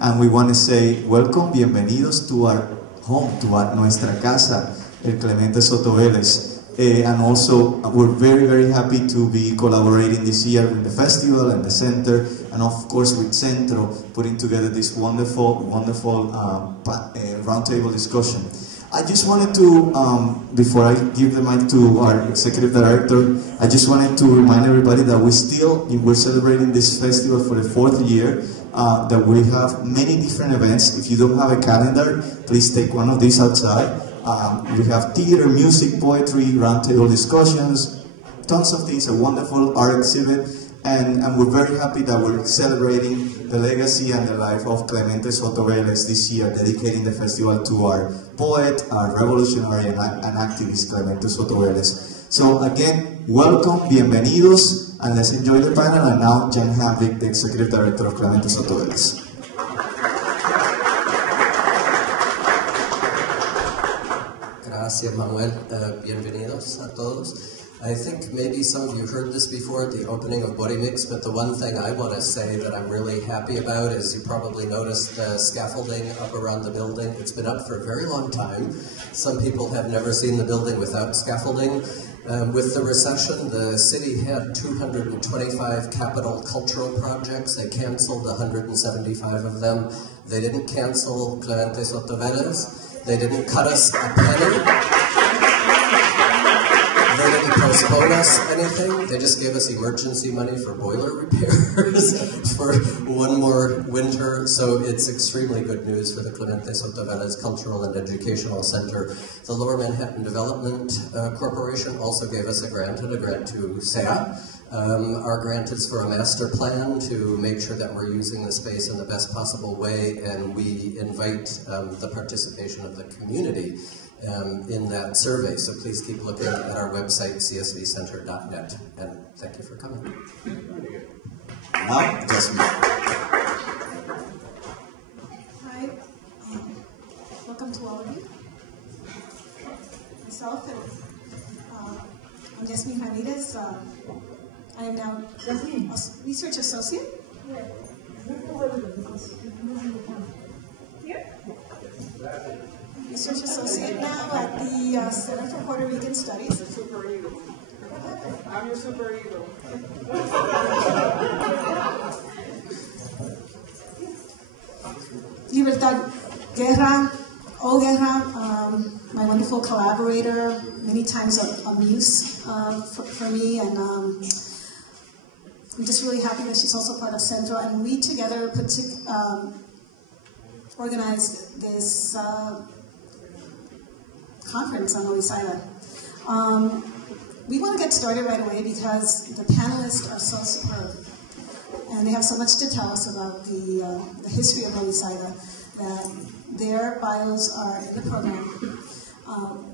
And we want to say welcome, bienvenidos to our home, to nuestra casa, el Clemente Soto Vélez. And also, we're very, very happy to be collaborating this year with the festival and the center, and of course with Centro, putting together this wonderful roundtable discussion. I just wanted to, before I give the mic to our executive director, I just wanted to remind everybody that we're celebrating this festival for the 4th year, that we have many different events. If you don't have a calendar, please take one of these outside. We have theater, music, poetry, roundtable discussions, tons of things, a wonderful art exhibit, and we're very happy that we're celebrating the legacy and the life of Clemente Soto Vélez this year, dedicating the festival to our poet, our revolutionary and activist Clemente Soto Vélez. So again, welcome, bienvenidos, and let's enjoy the panel. And now, Jan Hamvik, the Executive Director of Clemente Soto Vélez. Gracias, Manuel. Bienvenidos a todos. I think maybe some of you heard this before at the opening of Body Mix, but the one thing I want to say that I'm really happy about is you probably noticed the scaffolding up around the building. It's been up for a very long time. Some people have never seen the building without scaffolding. With the recession, the city had 225 capital cultural projects. They canceled 175 of them. They didn't cancel Clemente Soto Vélez. They didn't cut us a penny. They didn't postpone us anything. They just gave us emergency money for boiler repairs for one more winter. So it's extremely good news for the Clemente Soto Vélez Cultural and Educational Center. The Lower Manhattan Development Corporation also gave us a grant to SEA. Our grant is for a master plan to make sure that we're using the space in the best possible way, and we invite the participation of the community in that survey. So please keep looking at our website, csvcenter.net, and thank you for coming. Now, Jasmine. Hi, welcome to all of you. Myself, I'm Jasmine Ramírez. I am now a research associate. Here? Research associate now at the Center for Puerto Rican Studies. Super Eagle. I'm your Super Eagle. Libertad Guerra, Guerra, my wonderful collaborator, many times a muse for me, and I'm just really happy that she's also part of Centro, and we together organized this conference on Loisaida. We want to get started right away because the panelists are so superb, and they have so much to tell us about the history of Loisaida that their bios are in the program.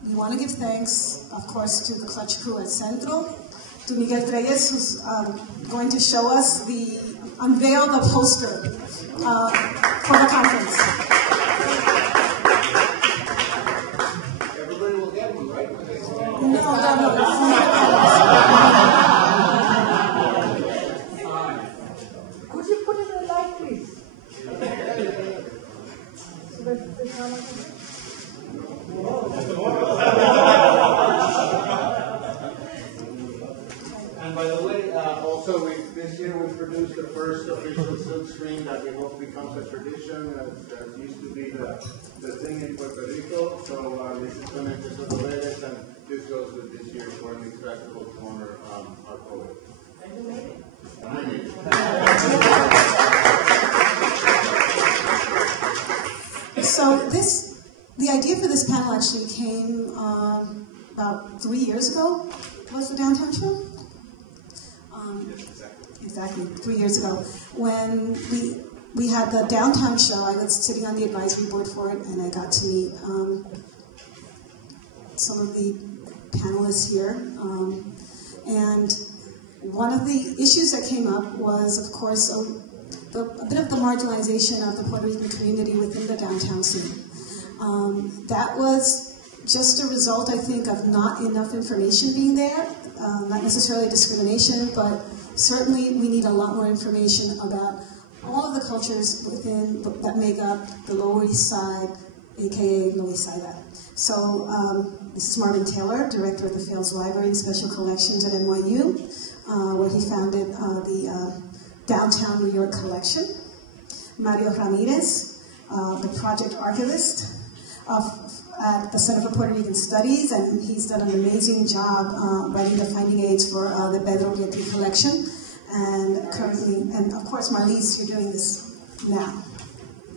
We want to give thanks, of course, to the Clutch crew at Centro, to Miguel Reyes, who's going to show us unveil the poster for the conference. Everybody will get one, right? No. Could you put it in the light, please? And by the way, also this year we produced the first official silk screen that we hope becomes a tradition. That used to be the thing in Puerto Rico. So this is Clemente Soto Vélez, and this goes with this year's Poor Mix Festival to honor our poet. And you made it. And I made it. So the idea for this panel actually came about 3 years ago. Was the downtown show? Yes, exactly 3 years ago, when we had the downtown show. I was sitting on the advisory board for it, and I got to meet some of the panelists here. And one of the issues that came up was, of course, a bit of the marginalization of the Puerto Rican community within the downtown scene. That was just a result, I think, of not enough information being there. Not necessarily discrimination, but certainly we need a lot more information about all of the cultures that make up the Lower East Side, aka Loisaida. So this is Marvin Taylor, director of the Fields Library and Special Collections at NYU, where he founded the Downtown New York Collection. Mario Ramírez, the project archivist at the Center for Puerto Rican Studies, and he's done an amazing job writing the finding aids for the Pedro Getty collection. And currently, and of course, Marlise, you're doing this now.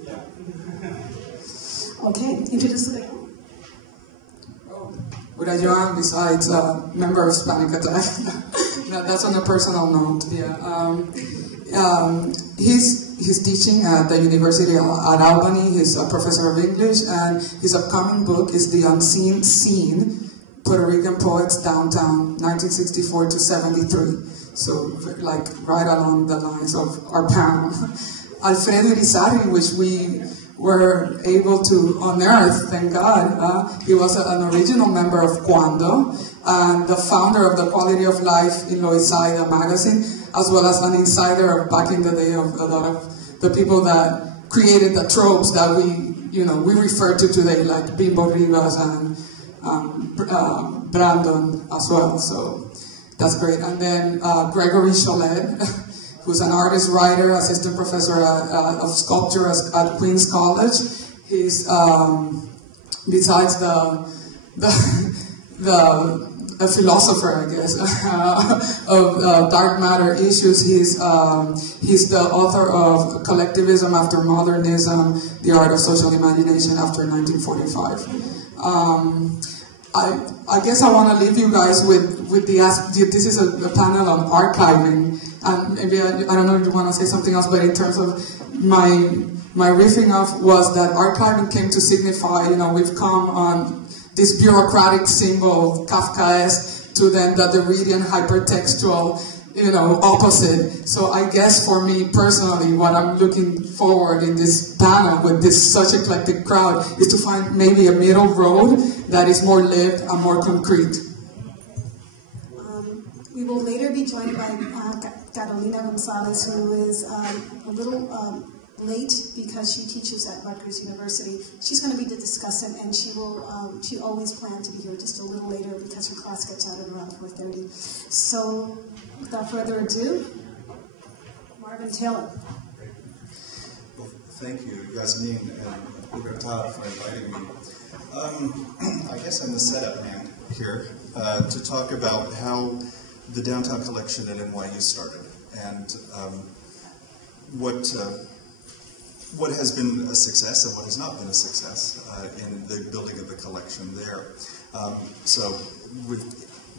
Yeah. Okay, introduce the panel. Urayoán, besides a member of Hispanic Attack, that's on a personal note. Yeah, he's teaching at the University at Albany. He's a professor of English, and his upcoming book is The Unseen Scene: Puerto Rican Poets Downtown, 1964 to 73. So, like, right along the lines of our panel. Alfredo Irizarry, which we were able to unearth, thank God. He was an original member of Cuando, and the founder of the Quality of Life in Loisaida magazine, as well as an insider of back in the day of a lot of the people that created the tropes that we refer to today, like Bimbo Rivas and Brandon as well. So that's great. And then Gregory Sholette, who's an artist, writer, assistant professor of sculpture at Queens College. He's besides a philosopher, I guess, of dark matter issues. He's the author of Collectivism After Modernism: The Art of Social Imagination After 1945. I guess I want to leave you guys with this is a panel on archiving, and maybe I don't know if you want to say something else, but in terms of my riffing off was that archiving came to signify, we've come on this bureaucratic symbol, Kafkaesque, to then the Derridian hypertextual, opposite. So I guess for me personally, what I'm looking forward in this panel with this such eclectic crowd is to find maybe a middle road that is more lived and more concrete. We will later be joined by Carolina Gonzalez, who is a little late because she teaches at Rutgers University. She's going to be the discussant, and she always planned to be here just a little later because her class gets out at around 4:30. So, without further ado, Marvin Taylor. Well, thank you, Yasmin and Bogota, for inviting me. I guess I'm the setup man here to talk about how the Downtown Collection at NYU started and what has been a success and what has not been a success in the building of the collection there.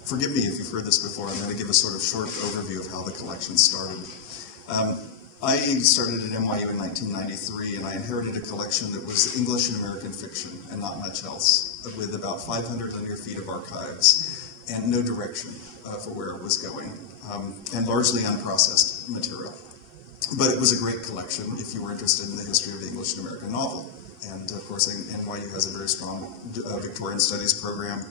Forgive me if you've heard this before. I'm going to give a sort of short overview of how the collection started. I started at NYU in 1993, and I inherited a collection that was English and American fiction and not much else, with about 500 linear feet of archives and no direction for where it was going, and largely unprocessed material. But it was a great collection if you were interested in the history of the English and American novel. And of course, NYU has a very strong Victorian Studies program,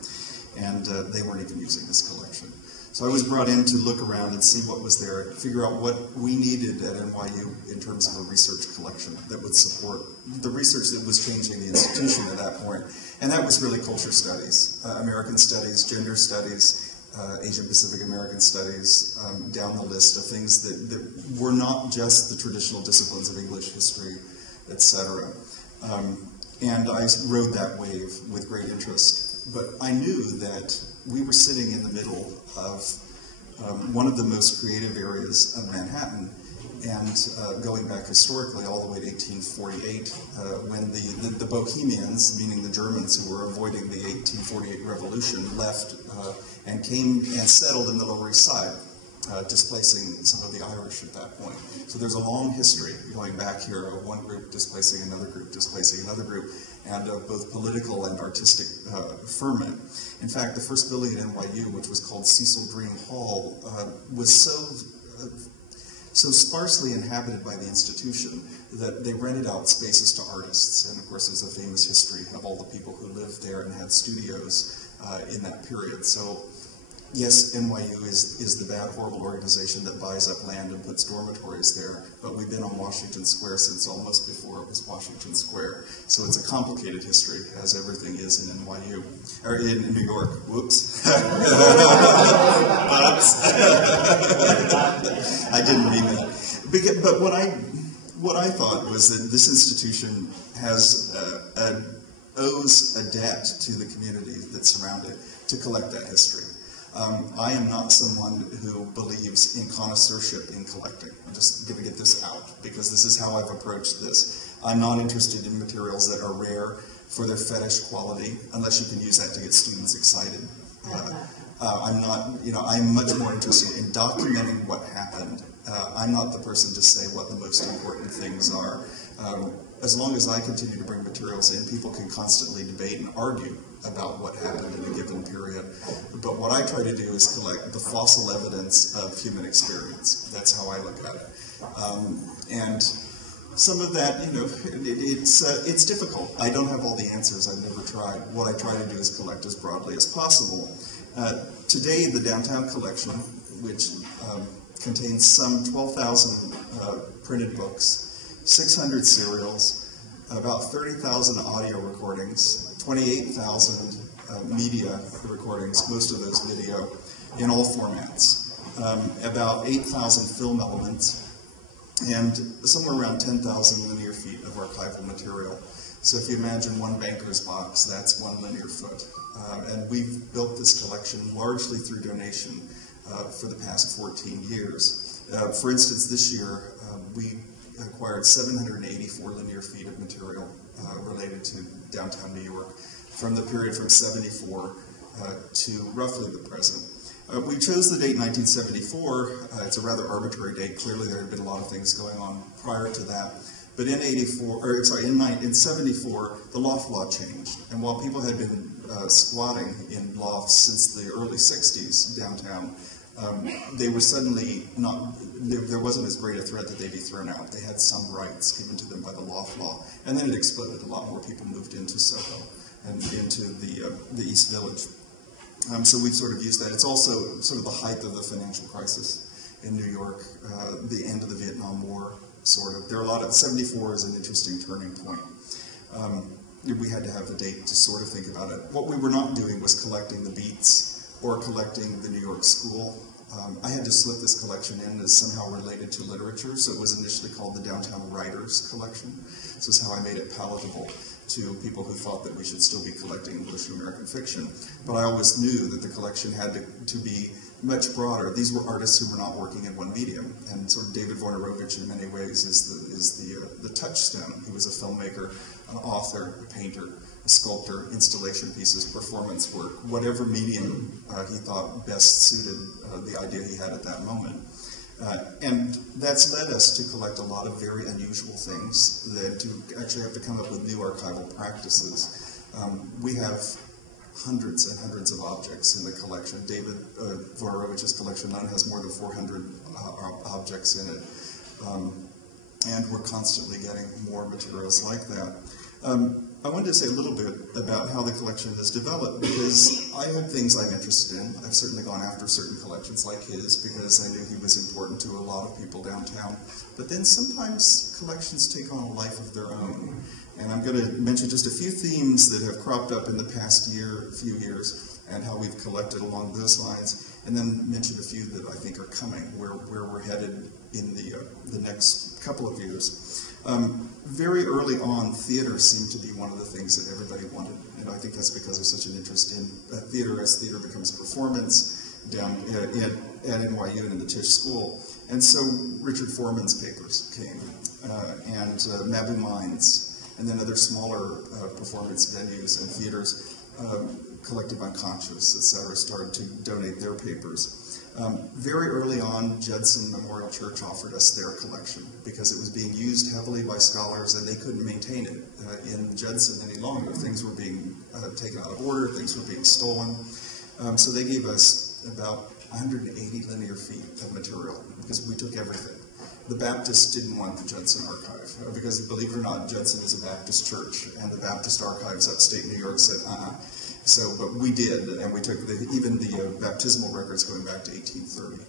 and they weren't even using this collection. So I was brought in to look around and see what was there, figure out what we needed at NYU in terms of a research collection that would support the research that was changing the institution at that point. And that was really culture studies, American studies, gender studies, Asian Pacific American studies, down the list of things that were not just the traditional disciplines of English history, etc. And I rode that wave with great interest. But I knew that we were sitting in the middle of one of the most creative areas of Manhattan, and going back historically all the way to 1848, when the Bohemians, meaning the Germans who were avoiding the 1848 revolution, left and came and settled in the Lower East Side, displacing some of the Irish at that point. So there's a long history going back here of one group displacing another group, displacing another group, and of both political and artistic ferment. In fact, the first building at NYU, which was called Cecil Dream Hall, was so sparsely inhabited by the institution that they rented out spaces to artists. And of course, there's a famous history of all the people who lived there and had studios in that period. So Yes, NYU is the bad, horrible organization that buys up land and puts dormitories there, but we've been on Washington Square since almost before it was Washington Square. So it's a complicated history, as everything is in NYU, or in New York. Whoops. I didn't mean that. But what I thought was that this institution has owes a debt to the community that's surrounded to collect that history. I am not someone who believes in connoisseurship in collecting. I'm just going to get this out, because this is how I've approached this. I'm not interested in materials that are rare for their fetish quality, unless you can use that to get students excited. I'm not, I'm much more interested in documenting what happened. I'm not the person to say what the most important things are. As long as I continue to bring materials in, people can constantly debate and argue about what happened in a given period. But what I try to do is collect the fossil evidence of human experience. That's how I look at it. And some of that, it's difficult. I don't have all the answers. I've never tried. What I try to do is collect as broadly as possible. Today, the downtown collection, which contains some 12,000 printed books, 600 serials, about 30,000 audio recordings, 28,000 media recordings, most of those video, in all formats, about 8,000 film elements, and somewhere around 10,000 linear feet of archival material. So if you imagine one banker's box, that's 1 linear foot. And we've built this collection largely through donation for the past 14 years. For instance, this year, we acquired 784 linear feet of material related to downtown New York from the period from 74 to roughly the present. We chose the date 1974. It's a rather arbitrary date. Clearly there had been a lot of things going on prior to that. But in 74, the loft law changed. And while people had been squatting in lofts since the early 60s downtown, they were suddenly not, there wasn't as great a threat that they'd be thrown out. They had some rights given to them by the loft law. And then it exploded. A lot more people moved into Soho and into the East Village. So we've sort of used that. It's also sort of the height of the financial crisis in New York, the end of the Vietnam War, sort of. There are a lot of, 74 is an interesting turning point. We had to have the date to sort of think about it. What we were not doing was collecting the beats or collecting the New York School. I had to slip this collection in as somehow related to literature, so it was initially called the Downtown Writers Collection. This is how I made it palatable to people who thought that we should still be collecting English and American fiction. But I always knew that the collection had to be much broader. These were artists who were not working in one medium, and sort of David Wojnarowicz in many ways is the touchstone. He was a filmmaker, an author, a painter, a sculptor, installation pieces, performance work, whatever medium he thought best suited the idea he had at that moment. And that's led us to collect a lot of very unusual things, that to actually have to come up with new archival practices. We have hundreds and hundreds of objects in the collection. David Wojnarowicz's collection, none has more than 400 objects in it. And we're constantly getting more materials like that. I wanted to say a little bit about how the collection has developed, because I have things I'm interested in. I've certainly gone after certain collections like his because I knew he was important to a lot of people downtown. But then sometimes collections take on a life of their own. And I'm going to mention just a few themes that have cropped up in the past few years, and how we've collected along those lines, and then mention a few that I think are coming, where we're headed in the next couple of years. Very early on, theater seemed to be one of the things that everybody wanted, and I think that's because there's such an interest in theater as theater becomes performance down at NYU and in the Tisch School. And so Richard Foreman's papers came, and Mabu Minds, and then other smaller performance venues and theaters, Collective Unconscious, etc., started to donate their papers. Very early on, Judson Memorial Church offered us their collection because it was being used heavily by scholars and they couldn't maintain it in Judson any longer. Things were being taken out of order, things were being stolen. So they gave us about 180 linear feet of material because we took everything. The Baptists didn't want the Judson Archive because, believe it or not, Judson is a Baptist church, and the Baptist Archives upstate New York said, So, but we did, and we took even the baptismal records going back to 1830.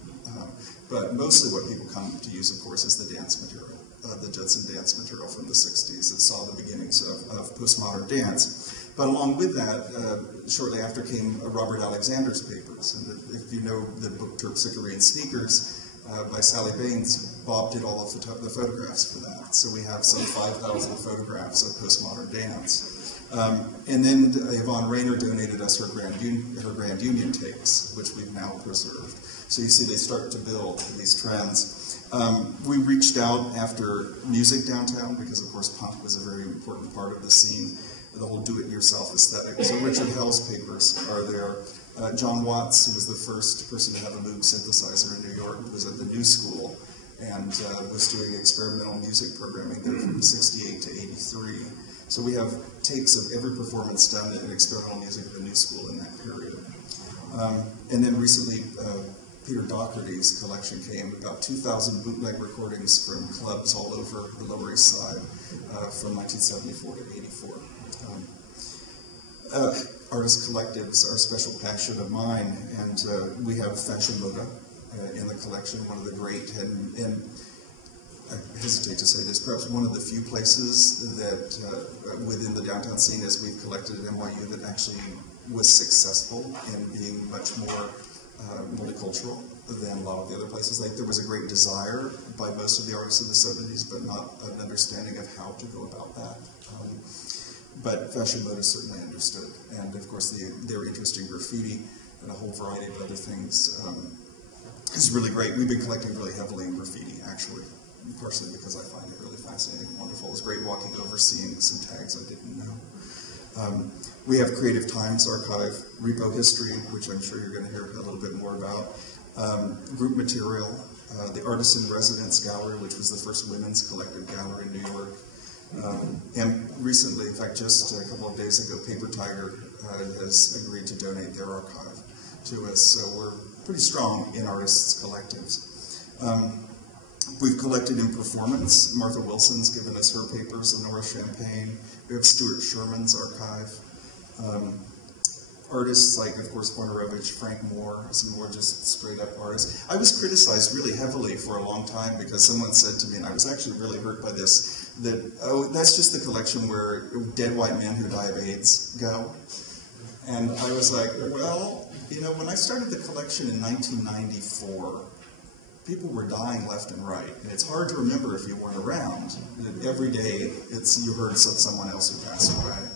But mostly what people come to use, of course, is the dance material, the Judson dance material from the 60s that saw the beginnings of postmodern dance. But along with that, shortly after came Robert Alexander's papers. And if you know the book Terpsichore Sneakers by Sally Baines, Bob did all of the photographs for that. So we have some 5,000 photographs of postmodern dance. And then Yvonne Rayner donated us her Grand Union tapes, which we've now preserved. So you see they start to build these trends. We reached out after music downtown because, of course, punk was a very important part of the scene, the whole do-it-yourself aesthetic. So Richard Hell's papers are there. John Watts, who was the first person to have a Moog synthesizer in New York, was at the New School and was doing experimental music programming there from 68 to 83. So we have tapes of every performance done in experimental music at the New School in that period. And then recently, Peter Doherty's collection came, about 2,000 bootleg recordings from clubs all over the Lower East Side from 1974 to 84. Artist collectives are a special passion of mine, and we have Fashion Moda in the collection, one of the great, and I hesitate to say this, perhaps one of the few places that within the downtown scene as we've collected at NYU that actually was successful in being much more multicultural than a lot of the other places. Like, there was a great desire by most of the artists of the 70s, but not an understanding of how to go about that. But Fashion Moda certainly understood, and of course their interest in graffiti and a whole variety of other things is really great. We've been collecting really heavily in graffiti, actually, partially because I find it really fascinating and wonderful. It was great walking over, seeing some tags I didn't know. We have Creative Times Archive, Repo History, which I'm sure you're going to hear a little bit more about, group material, the Artists in Residence Gallery, which was the first women's collective gallery in New York. And recently, in fact, just a couple of days ago, Paper Tiger has agreed to donate their archive to us. So we're pretty strong in artists' collectives. We've collected in performance. Martha Wilson's given us her papers, Lenora Champagne. We have Stuart Sherman's archive. Artists like, of course, Wojnarowicz, Frank Moore, some more just straight-up artists. I was criticized really heavily for a long time because someone said to me, and I was actually really hurt by this, that, oh, that's just the collection where dead white men who die of AIDS go. And I was like, well, you know, when I started the collection in 1994, people were dying left and right. And it's hard to remember if you weren't around. Every day, you heard of someone else who passed away.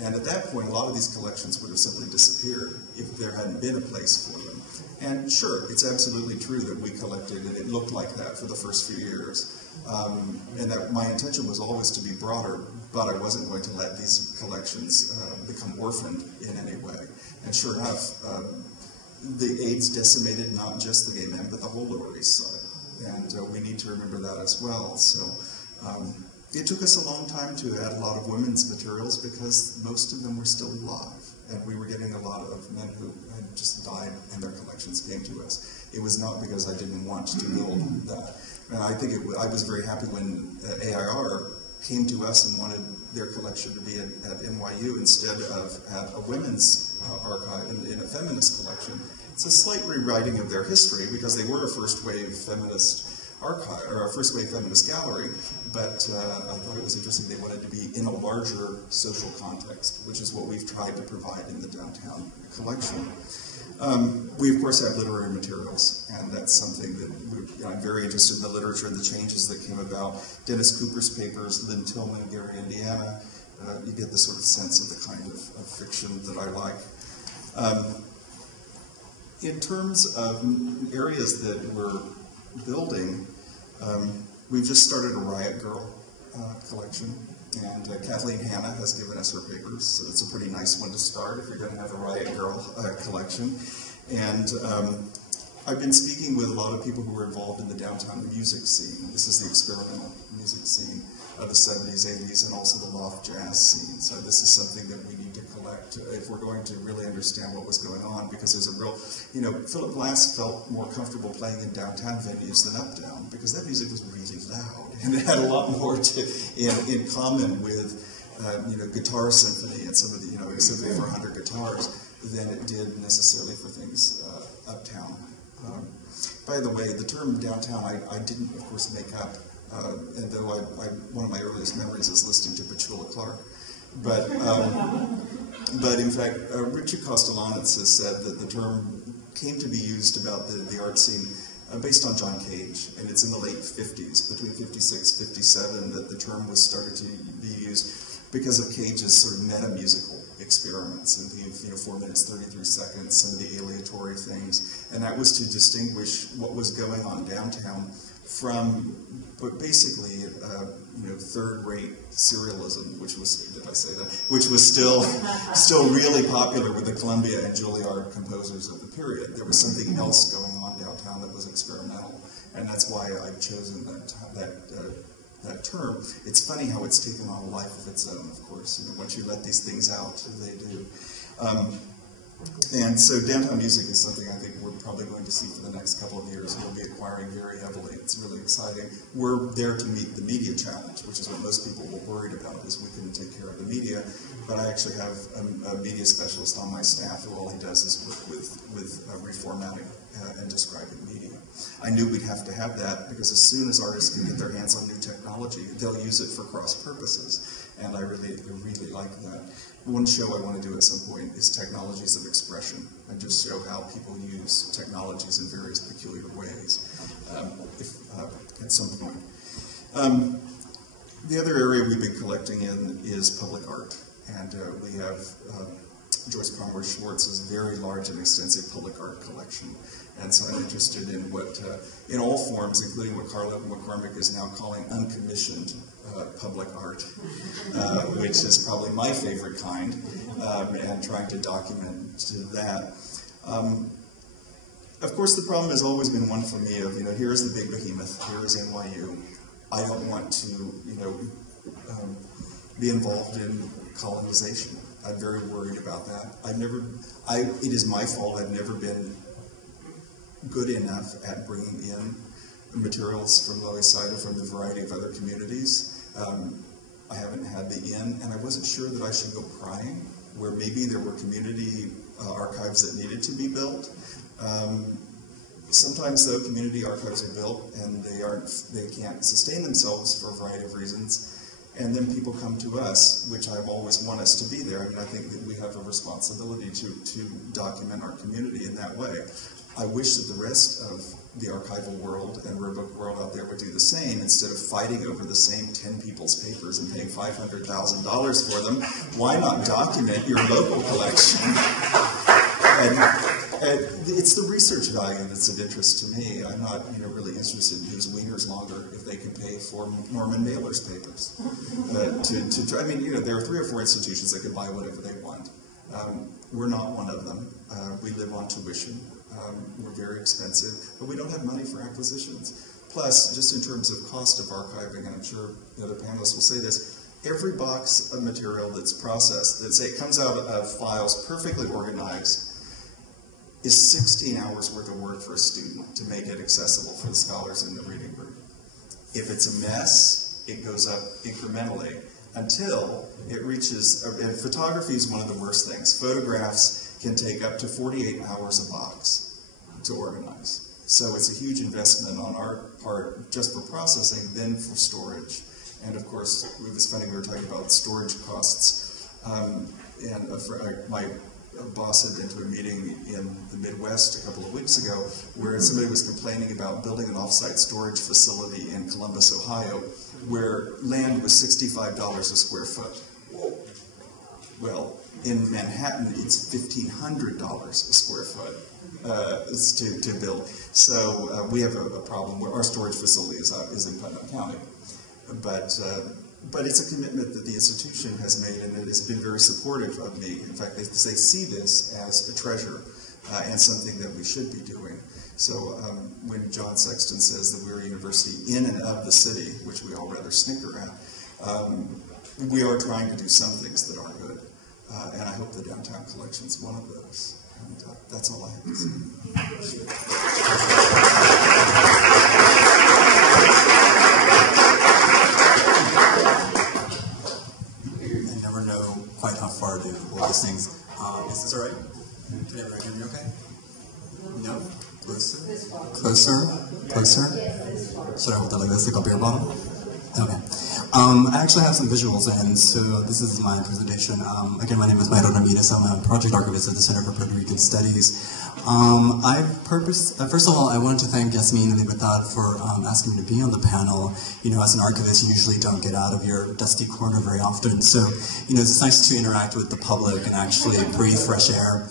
And at that point, a lot of these collections would have simply disappeared if there hadn't been a place for them. And sure, it's absolutely true that we collected, and it looked like that for the first few years. And that my intention was always to be broader, but I wasn't going to let these collections become orphaned in any way. And sure enough, the AIDS decimated not just the gay men, but the whole Lower East Side. And we need to remember that as well. So it took us a long time to add a lot of women's materials because most of them were still alive. And we were getting a lot of men who had just died and their collections came to us. It was not because I didn't want to build that. And I think I was very happy when AIR came to us and wanted their collection to be at NYU instead of at a women's archive in a feminist collection. It's a slight rewriting of their history because they were a first-wave feminist archive, or a first-wave feminist gallery, but I thought it was interesting they wanted to be in a larger social context, which is what we've tried to provide in the downtown collection. We, of course, have literary materials, and that's something that I'm very interested in the literature and the changes that came about. Dennis Cooper's papers, Lynn Tillman, Gary, Indiana, you get the sort of sense of the kind of fiction that I like. In terms of areas that we're building, we've just started a Riot Girl collection, and Kathleen Hanna has given us her papers, so it's a pretty nice one to start if you're going to have a Riot Girl collection. And I've been speaking with a lot of people who were involved in the downtown music scene. This is the experimental music scene of the 70s, 80s, and also the loft jazz scene. So this is something that we need to collect if we're going to really understand what was going on, because there's a real, you know, Philip Glass felt more comfortable playing in downtown venues than uptown, because that music was really loud, and it had a lot more in common with, you know, Guitar Symphony and some of the, you know, Symphony for 100 guitars than it did necessarily for things uptown. By the way, the term downtown I didn't, of course, make up, and though one of my earliest memories is listening to Petula Clark. But in fact, Richard Kostelanetz has said that the term came to be used about the art scene based on John Cage, and it's in the late 50s, between 56, 57, that the term was started to be used because of Cage's sort of meta-musical experiments, and 4 minutes, 33 seconds, some of the aleatory things, and that was to distinguish what was going on downtown from, but basically, third-rate serialism, which was, did I say that? Which was still really popular with the Columbia and Juilliard composers of the period. There was something else going on downtown that was experimental, and that's why I've chosen that term. It's funny how it's taken on a life of its own, of course. Once you let these things out, they do. And so downtown music is something I think we're probably going to see for the next couple of years. We'll be acquiring very heavily. It's really exciting. We're there to meet the media challenge, which is what most people were worried about, is we couldn't take care of the media. But I actually have a media specialist on my staff who all he does is work with reformatting and describing media. I knew we'd have to have that because as soon as artists can get their hands on new technology, they'll use it for cross purposes. And I really like that. One show I want to do at some point is technologies of expression, and just show how people use technologies in various peculiar ways at some point. The other area we've been collecting in is public art, and we have Joyce Cromwell Schwartz's very large and extensive public art collection. And so I'm interested in what, in all forms, including what Carla McCormick is now calling uncommissioned public art, which is probably my favorite kind, and trying to document that. Of course, the problem has always been one for me of, here's the big behemoth, here is NYU. I don't want to, be involved in colonization. I'm very worried about that. It is my fault. I've never been good enough at bringing in materials from Loisaida from the variety of other communities. I haven't had the in, and I wasn't sure that I should go prying, where maybe there were community archives that needed to be built. Sometimes, though, community archives are built and they can't sustain themselves for a variety of reasons. And then people come to us, which I've always wanted us to be there. I think that we have a responsibility to document our community in that way. I wish that the rest of the archival world and rare book world out there would do the same, instead of fighting over the same 10 people's papers and paying $500,000 for them. Why not document your local collection? And it's the research value that's of interest to me. I'm not, really interested in whose wiener's longer if they can pay for Norman Mailer's papers. There are 3 or 4 institutions that can buy whatever they want. We're not one of them. We live on tuition. We're very expensive, but we don't have money for acquisitions. Plus, just in terms of cost of archiving, and I'm sure the other panelists will say this, every box of material that's processed, that say it comes out of files perfectly organized, is 16 hours worth of work for a student to make it accessible for the scholars in the reading group. If it's a mess, it goes up incrementally until it reaches, and photography is one of the worst things. Photographs can take up to 48 hours a box to organize. So it's a huge investment on our part just for processing, then for storage. And of course, it was funny, we were talking about storage costs. My boss had been to a meeting in the Midwest a couple of weeks ago where somebody was complaining about building an off-site storage facility in Columbus, Ohio, where land was $65 a square foot. Whoa. Well, in Manhattan, it's $1,500 a square foot to build. So we have a problem where our storage facility is in Putnam County. But it's a commitment that the institution has made, and it has been very supportive of me. In fact, they see this as a treasure and something that we should be doing. So when John Sexton says that we're a university in and of the city, which we all rather snicker at, we are trying to do some things that are good. And I hope the downtown collection is one of those. And that's all I have to say. Quite how far to hold these things. It's closer? Closer? Should I hold it like this, like a beer bottle? Okay. I actually have some visuals, and so this is my presentation. Again, my name is Ramírez. I'm a project archivist at the Center for Puerto Rican Studies. First of all, I wanted to thank Yasmin and Libertad for asking me to be on the panel. You know, as an archivist, you usually don't get out of your dusty corner very often, so, you know, it's nice to interact with the public and actually breathe fresh air.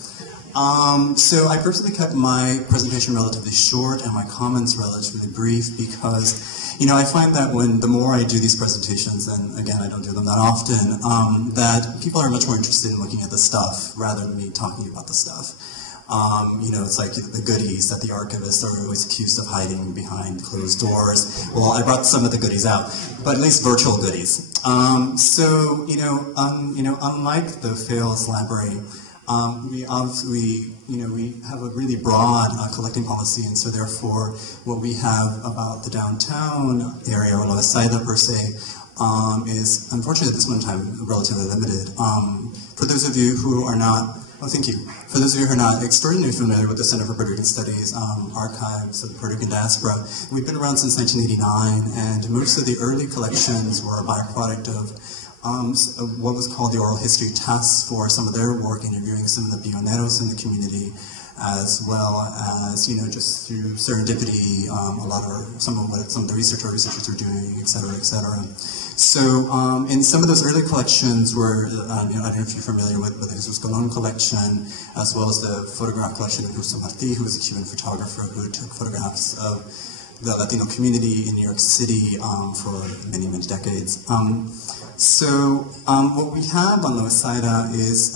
So I purposely kept my presentation relatively short and my comments relatively brief because, you know, I find that the more I do these presentations, and again, I don't do them that often, that people are much more interested in looking at the stuff rather than me talking about the stuff. You know, it's like the goodies that the archivists are always accused of hiding behind closed doors. Well, I brought some of the goodies out, but at least virtual goodies. So, you know, unlike the Fales Library, we obviously, you know, we have a really broad collecting policy, and so therefore what we have about the downtown area, or Loisaida per se, is unfortunately at this point in time relatively limited. For those of you who are not, oh thank you, for those of you who are not extraordinarily familiar with the Center for Puerto Rican Studies archives of the Puerto Rican diaspora, we've been around since 1989, and most of the early collections were a byproduct of what was called the Oral History Task Force, some of their work interviewing some of the pioneros in the community, as well as, you know, just through serendipity, some of the researchers are doing, et cetera, et cetera. So, in some of those early collections were, you know, I don't know if you're familiar with the Jesus Colón collection, as well as the photograph collection of Justo Martí, who was a Cuban photographer who took photographs of the Latino community in New York City for many, many decades. So what we have on Loisaida is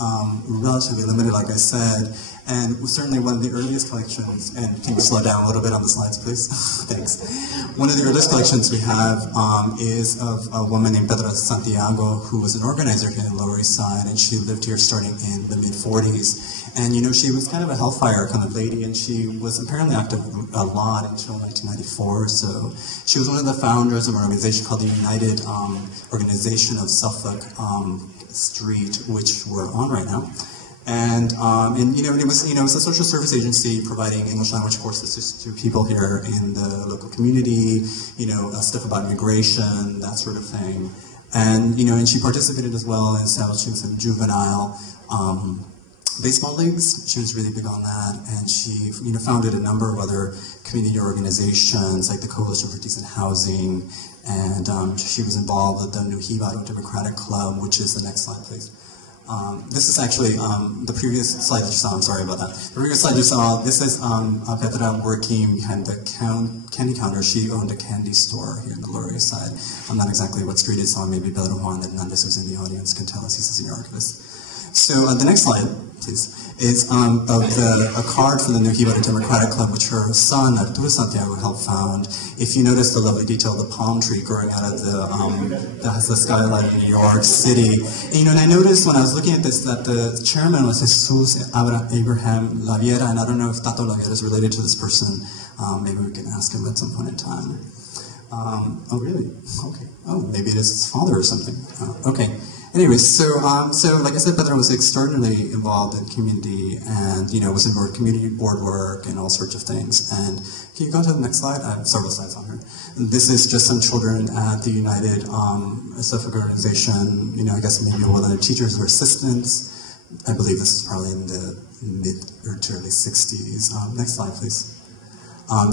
relatively limited, like I said, and certainly one of the earliest collections, and can you slow down a little bit on the slides, please? Thanks. One of the earliest collections we have is of a woman named Pedro Santiago, who was an organizer here in the Lower East Side, and she lived here starting in the mid-40s. And, you know, she was kind of a hellfire kind of lady, and she was apparently active a lot until 1994. So she was one of the founders of an organization called the United Organization of Suffolk Street, which we're on right now. And you know, it was a social service agency providing English language courses to people here in the local community, you know, stuff about immigration, that sort of thing. And, you know, and she participated as well in establishing some juvenile baseball leagues. She was really big on that, and she, you know, founded a number of other community organizations like the Coalition for Decent Housing, and she was involved with the New Jibaro Democratic Club, which is the next slide, please. This is actually the previous slide that you saw. I'm sorry about that. The previous slide you saw, this is Petra working behind the candy counter. She owned a candy store here in the Lower East Side. I'm not exactly what street it's on. Maybe Pedro Juan Hernandez, who's in the audience, can tell us. He's a senior archivist. So the next slide, please, is a card from the New Jibaro Democratic Club, which her son, Arturo Santiago, helped found. If you notice the lovely detail of the palm tree growing out of that has the skyline in New York City. And, you know, and I noticed when I was looking at this that the chairman was Jesus Abraham Laviera, and I don't know if Tato Laviera is related to this person. Maybe we can ask him at some point in time. Oh, really? Okay. Oh, maybe it is his father or something. Okay. Anyway, so like I said, Pedro was extraordinarily involved in community, and, you know, was involved in community board work and all sorts of things. And can you go to the next slide? I have several slides on here. This is just some children at the United Suffolk organization. You know, I guess maybe one of the teachers or assistants. I believe this is probably in the mid or to early 60s. Next slide, please.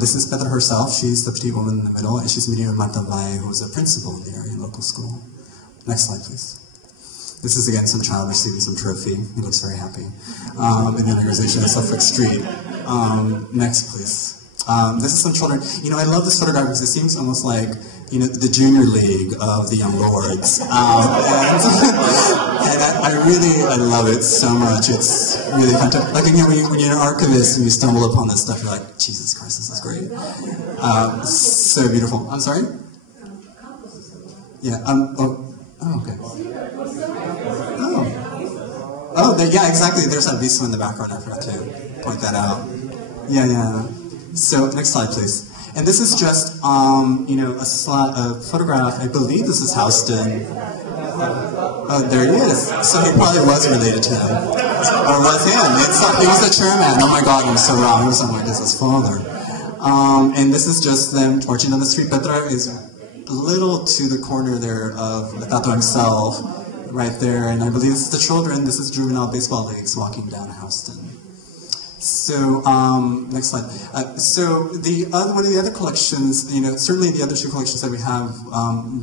This is Pedro herself. She's the petite woman in the middle, and she's meeting with Marta Valle, who was a principal in the area local school. Next slide, please. This is, again, some child receiving some trophy. He looks very happy. In the organization of Suffolk Street. Next, please. This is some children. You know, I love this photograph because it seems almost like, you know, the junior league of the young lords. And I love it so much. It's really fantastic. Like, you know, when you're an archivist and you stumble upon this stuff, you're like, Jesus Christ, this is great. So beautiful. I'm sorry? Yeah, okay. Oh, yeah, exactly. There's that visa in the background. I forgot to point that out. Yeah. So, next slide, please. And this is just, you know, a photograph. I believe this is Houston. Oh, there he is. So he probably was related to him. Or was him. He was the chairman. Oh my God, I'm so wrong. It was like his father. And this is just them marching down the street. Petra is a little to the corner there of Tato himself, right there. And I believe this is the children. This is juvenile baseball leagues walking down Houston. So, next slide. So one of the other collections, certainly the other two collections that we have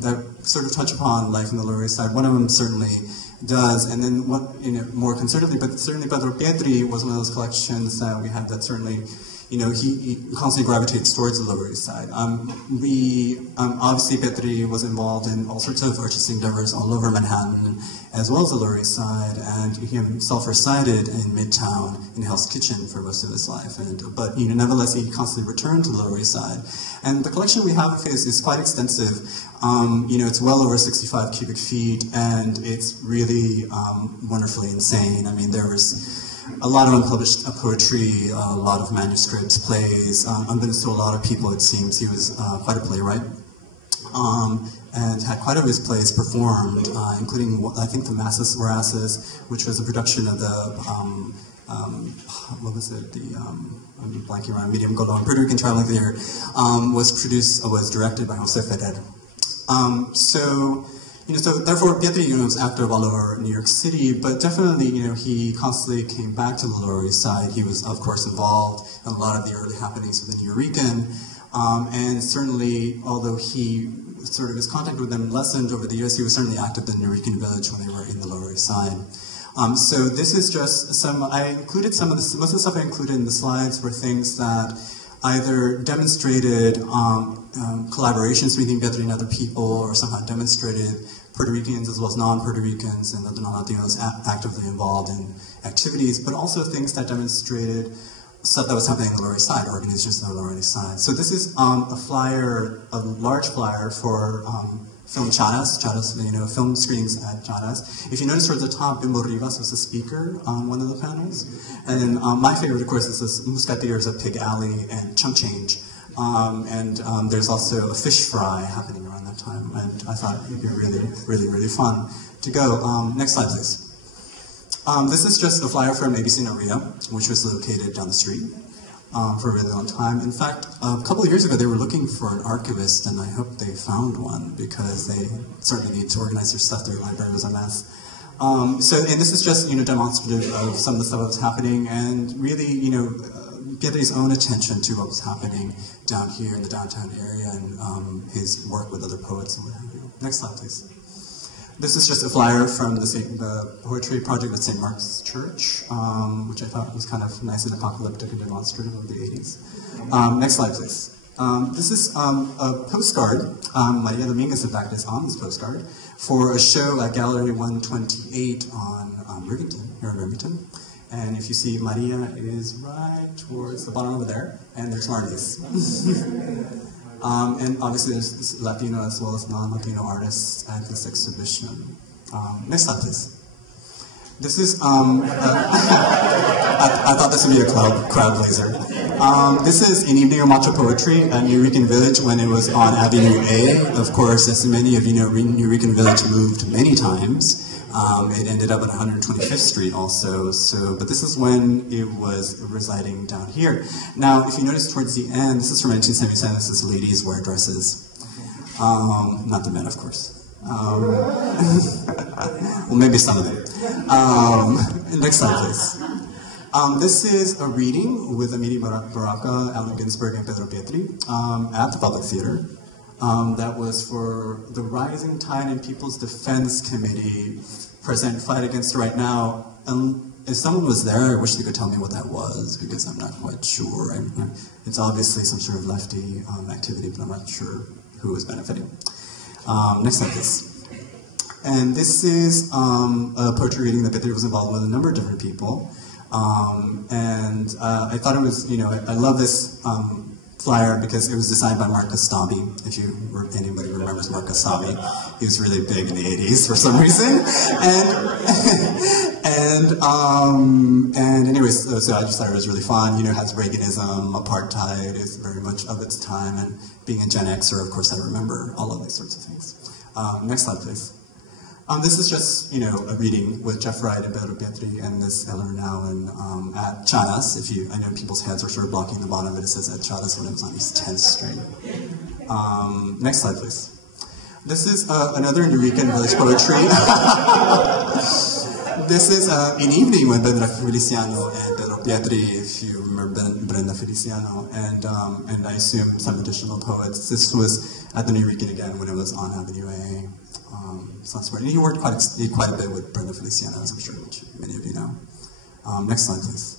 that sort of touch upon life in the Lower East Side, one of them certainly does, and then more conservatively, but certainly Pedro Pietri was one of those collections that we had that certainly, he constantly gravitates towards the Lower East Side. Obviously Pietri was involved in all sorts of artistic endeavors all over Manhattan, as well as the Lower East Side, and he himself resided in Midtown in Hell's Kitchen for most of his life, but nevertheless he constantly returned to the Lower East Side. And the collection we have of his is quite extensive. It's well over 65 cubic feet, and it's really wonderfully insane. I mean, there was a lot of unpublished poetry, a lot of manuscripts, plays. Unbeknownst to a lot of people, it seems he was quite a playwright, and had quite a few of his plays performed, including, I think, The Masses or Asses, which was a production of the, what was it, I'm blanking around, Medium Golden Puerto Rican Traveling Theater, was directed by Jose Ferrer. So therefore, Pietri, was active all over New York City, but definitely, he constantly came back to the Lower East Side. He was, of course, involved in a lot of the early happenings with the New Rican, and certainly, although his contact with them lessened over the years, he was certainly active in the New Rican village when they were in the Lower East Side. So this is just I included some of this, most of the stuff I included in the slides were things that either demonstrated collaborations between Pietri and other people, or somehow demonstrated Puerto Ricans as well as non-Puerto Ricans and other non-Latinos actively involved in activities, but also things that demonstrated stuff that was happening in the Lower East Side, organizations on the Lower East Side. So this is a large flyer for Film Charas, film screenings at Charas. If you notice towards the top, Bimbo Rivas was a speaker on one of the panels. And my favorite, of course, is this Musketeers of Pig Alley and Chump Change. There's also a fish fry happening around that time, and I thought it would be really, really, really fun to go. Next slide, please. This is just a flyer from ABC Noria, which was located down the street for a really long time. In fact, a couple of years ago, they were looking for an archivist, and I hope they found one, because they certainly need to organize their stuff. Their library was a mess. And this is just, demonstrative of some of the stuff that was happening, and really, get his own attention to what was happening down here in the downtown area, and his work with other poets and what have you. Next slide, please. This is just a flyer from the poetry project at St. Mark's Church, which I thought was kind of nice and apocalyptic and demonstrative of the 80s. Next slide, please. This is a postcard. Maria Dominguez, in fact, is on this postcard for a show at Gallery 128 on Rivington, here in Rivington. And if you see, Maria is right towards the bottom over there, and there's Marvin. And obviously there's Latino as well as non-Latino artists at this exhibition. Next slide, please. This is, I thought this would be a crowd pleaser. This is an evening of macho poetry at New Rican Village when it was on Avenue A. Of course, as many of you know, New Rican Village moved many times. It ended up at 125th Street also, but this is when it was residing down here. Now, if you notice towards the end, this is from 1977, this is ladies wear dresses. Not the men, of course. Well, maybe some of them. Next slide, please. This is a reading with Amiri Baraka, Allen Ginsberg, and Pedro Pietri at the Public Theater. That was for the Rising Tide and People's Defense Committee, President Fight Against Right Now. If someone was there, I wish they could tell me what that was, because I'm not quite sure. It's obviously some sort of lefty activity, but I'm not sure who was benefiting. Next slide, please. And this is a poetry reading that Pietri was involved with a number of different people. I thought it was, I love this flyer because it was designed by Mark Kastabi. If anybody remembers Mark Kastabi, he was really big in the 80s for some reason. Anyways, so I just thought it was really fun. It has Reaganism, apartheid is very much of its time, and being a Gen Xer, of course, I remember all of these sorts of things. Next slide, please. This is just, a reading with Jeff Wright and Pedro Pietri and this Eleanor Nowen at Charas. I know people's heads are sort of blocking the bottom, but it says at Charas when it was on East 10th Street. Next slide, please. This is another Rican village poetry. This is an evening with Brenda Feliciano and Pedro Pietri, if you remember Brenda Feliciano, and I assume some additional poets. This was at the New Rican again when it was on Avenue A. And he worked quite a bit with Brenda Feliciano, as I'm sure many of you know. Next slide, please.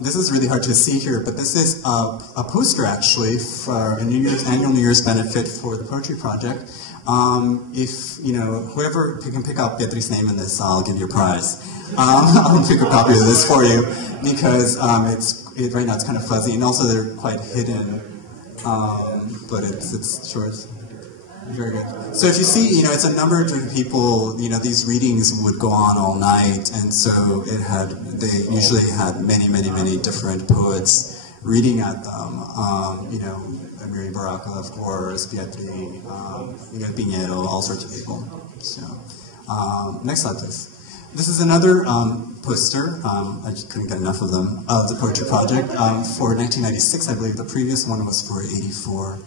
This is really hard to see here, but this is a poster actually for a annual New Year's benefit for the Poetry Project. If you can pick up Pietri's name in this, I'll give you a prize. I'll pick a copy of this for you because right now it's kind of fuzzy, and also they're quite hidden. But it's short. Very good. So if you see, it's a number of different people. These readings would go on all night, and so they usually had many different poets reading at them. Mary Baraka, of course, Pietri, Piñero, all sorts of people. So, next slide, please. This is another poster. I just couldn't get enough of them. Of the Poetry Project for 1996, I believe. The previous one was for '84.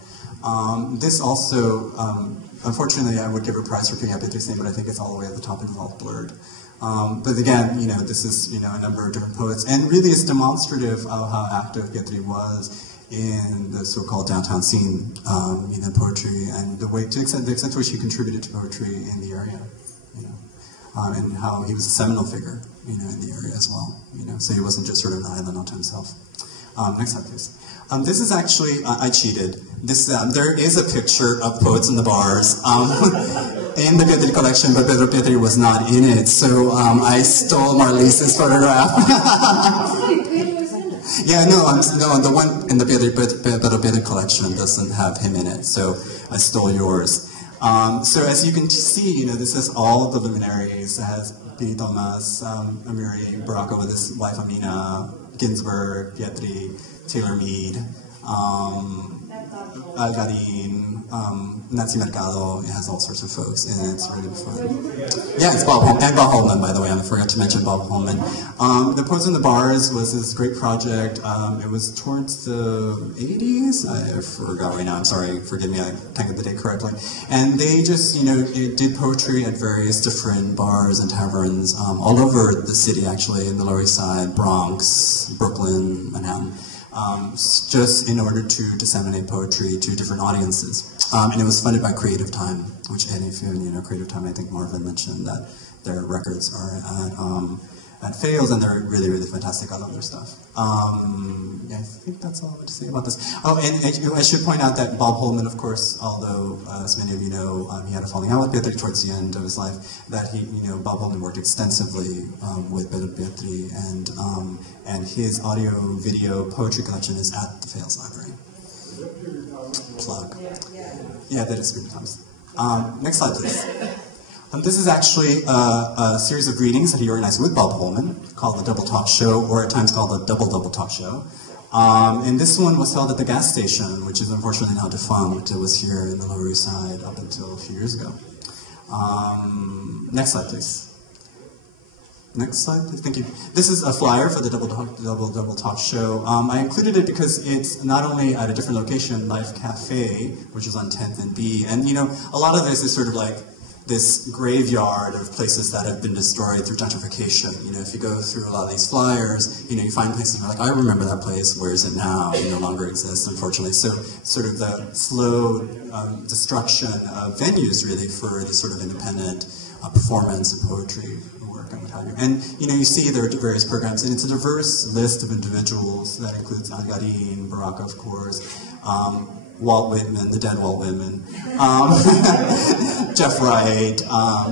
This also, unfortunately, I would give a prize for picking up Pietri's name, but I think it's all the way at the top and it's all blurred. But again, this is a number of different poets, and really it's demonstrative of how active Pietri was in the so-called downtown scene, poetry, and the extent to which he contributed to poetry in the area, and how he was a seminal figure, in the area as well, so he wasn't just sort of an island unto himself. Next slide, please. This is actually, I cheated. There is a picture of poets in the bars in the Pietri collection, but Pedro Pietri was not in it, so I stole Marlise's photograph. Yeah, no, the one in the Pedro Pietri collection doesn't have him in it, so I stole yours. So as you can see, this is all the luminaries. It has Piri Thomas, Amiri Baraka with his wife Amina, Ginsberg, Pietri, Taylor Mead, Algarin, Nancy Mercado. It has all sorts of folks, and it's really fun. Yeah, it's Bob Holman, by the way. I forgot to mention Bob Holman. The Poets in the Bars was this great project. It was towards the 80s. I forgot right now. I'm sorry. Forgive me. I can't get the date correctly. And they just, did poetry at various different bars and taverns all over the city, actually, in the Lower East Side, Bronx, Brooklyn, Manhattan. Just in order to disseminate poetry to different audiences. And it was funded by Creative Time, which any of you know Creative Time, I think Marvin mentioned that their records are at Fails, and they're really fantastic. I love their stuff. Yeah, I think that's all I have to say about this. Oh, and I should point out that Bob Holman, of course, although as many of you know, he had a falling out with Pietri towards the end of his life, that Bob Holman worked extensively with Pedro Pietri, and his audio-video poetry collection is at the Fails Library. Plug. Yeah, that is Peter Thomas. Next slide, please. This is actually a series of readings that he organized with Bob Holman, called the Double Talk Show, or at times called the Double Talk Show. And this one was held at the gas station, which is unfortunately now defunct. It was here in the Lower East Side up until a few years ago. Next slide, please. Next slide, please. Thank you. This is a flyer for the Double Talk Show. I included it because it's not only at a different location, Life Cafe, which is on 10th and B, and a lot of this is sort of like this graveyard of places that have been destroyed through gentrification. If you go through a lot of these flyers, you find places where, like, I remember that place, where is it now? It no longer exists, unfortunately. So sort of the slow destruction of venues, really, for this sort of independent performance and poetry work and what have you. And, you see there are various programs, and it's a diverse list of individuals that includes Algarin, Baraka, of course, Walt Whitman, the dead Walt Whitman, Jeff Wright,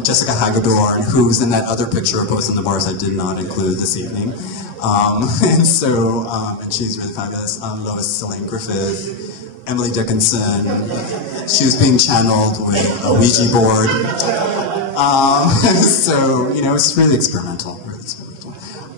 Jessica Hagedorn, who's in that other picture of Poets in the Bars I did not include this evening. And she's really fabulous. Lois Elaine Griffith, Emily Dickinson. She was being channeled with a Ouija board. It's really experimental.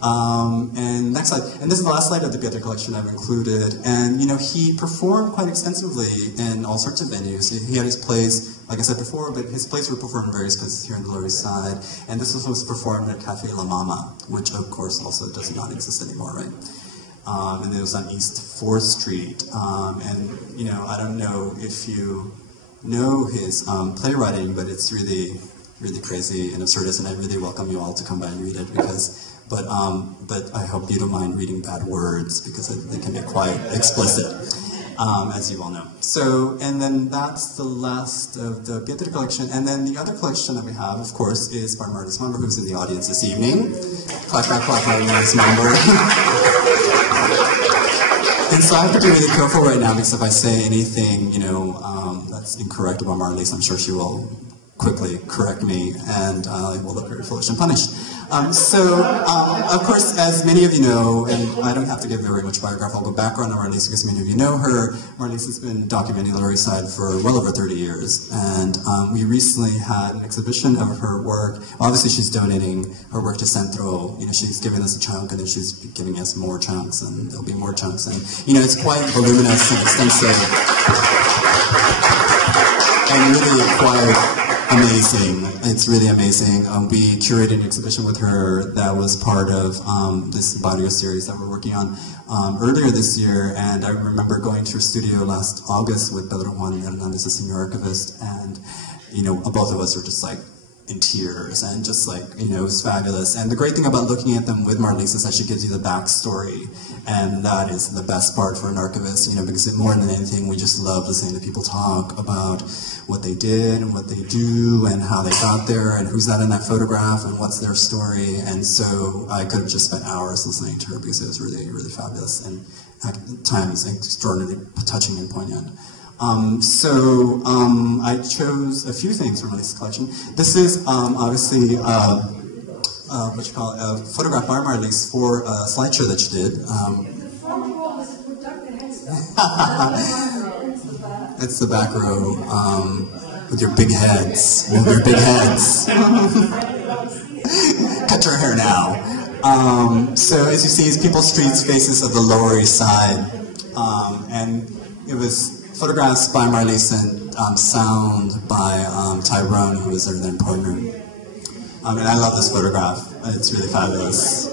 And next slide. And this is the last slide of the Pietro collection I've included. And, you know, he performed quite extensively in all sorts of venues. He had his plays, like I said before, but his plays were performed in various places here in the Lower East Side. And this was performed at Cafe La Mama, which, of course, also does not exist anymore, right? And it was on East 4th Street. And, you know, I don't know if you know his playwriting, but it's really, really crazy and absurdist, and I really welcome you all to come by and read it, because, but I hope you don't mind reading bad words, because they can be quite explicit, as you all know. So, and then that's the last of the Pietro collection, and then the other collection that we have, of course, is by Marvin Taylor, who's in the audience this evening. Clap, clap, clap, Marvin member. And so I have to be really careful right now, because if I say anything, you know, that's incorrect about Marlise, I'm sure she will quickly correct me, and I will look very foolish and punished. Of course, as many of you know, and I don't have to give very much biographical background on Marlise because many of you know her, Marlise has been documenting the Lower East Side for well over 30 years, and we recently had an exhibition of her work. Obviously, she's donating her work to Centro. You know, she's giving us a chunk, and then she's giving us more chunks, and there'll be more chunks, and you know, it's quite voluminous and extensive, and really quite amazing. It's really amazing. We curated an exhibition with her that was part of this Barrio series that we're working on earlier this year, and I remember going to her studio last August with Urayoán Noel, as a senior archivist, and you know, both of us were just like in tears, and just like, you know, it was fabulous. And the great thing about looking at them with Marlise is that she gives you the backstory, and that is the best part for an archivist, you know, because more than anything, we just love listening to people talk about what they did and what they do and how they got there and who's that in that photograph and what's their story. And so I could have just spent hours listening to her because it was really, really fabulous and at times extraordinarily touching and poignant. I chose a few things from Marlise's collection. This is obviously a photograph by Marlise for a slideshow that she did. It's the back row with your big heads. With your big heads. Cut your hair now. So as you see, it's People's Streets, Faces of the Lower East Side. And it was photographs by Marlise and sound by Tyrone, who was their then partner. And I love this photograph. It's really fabulous.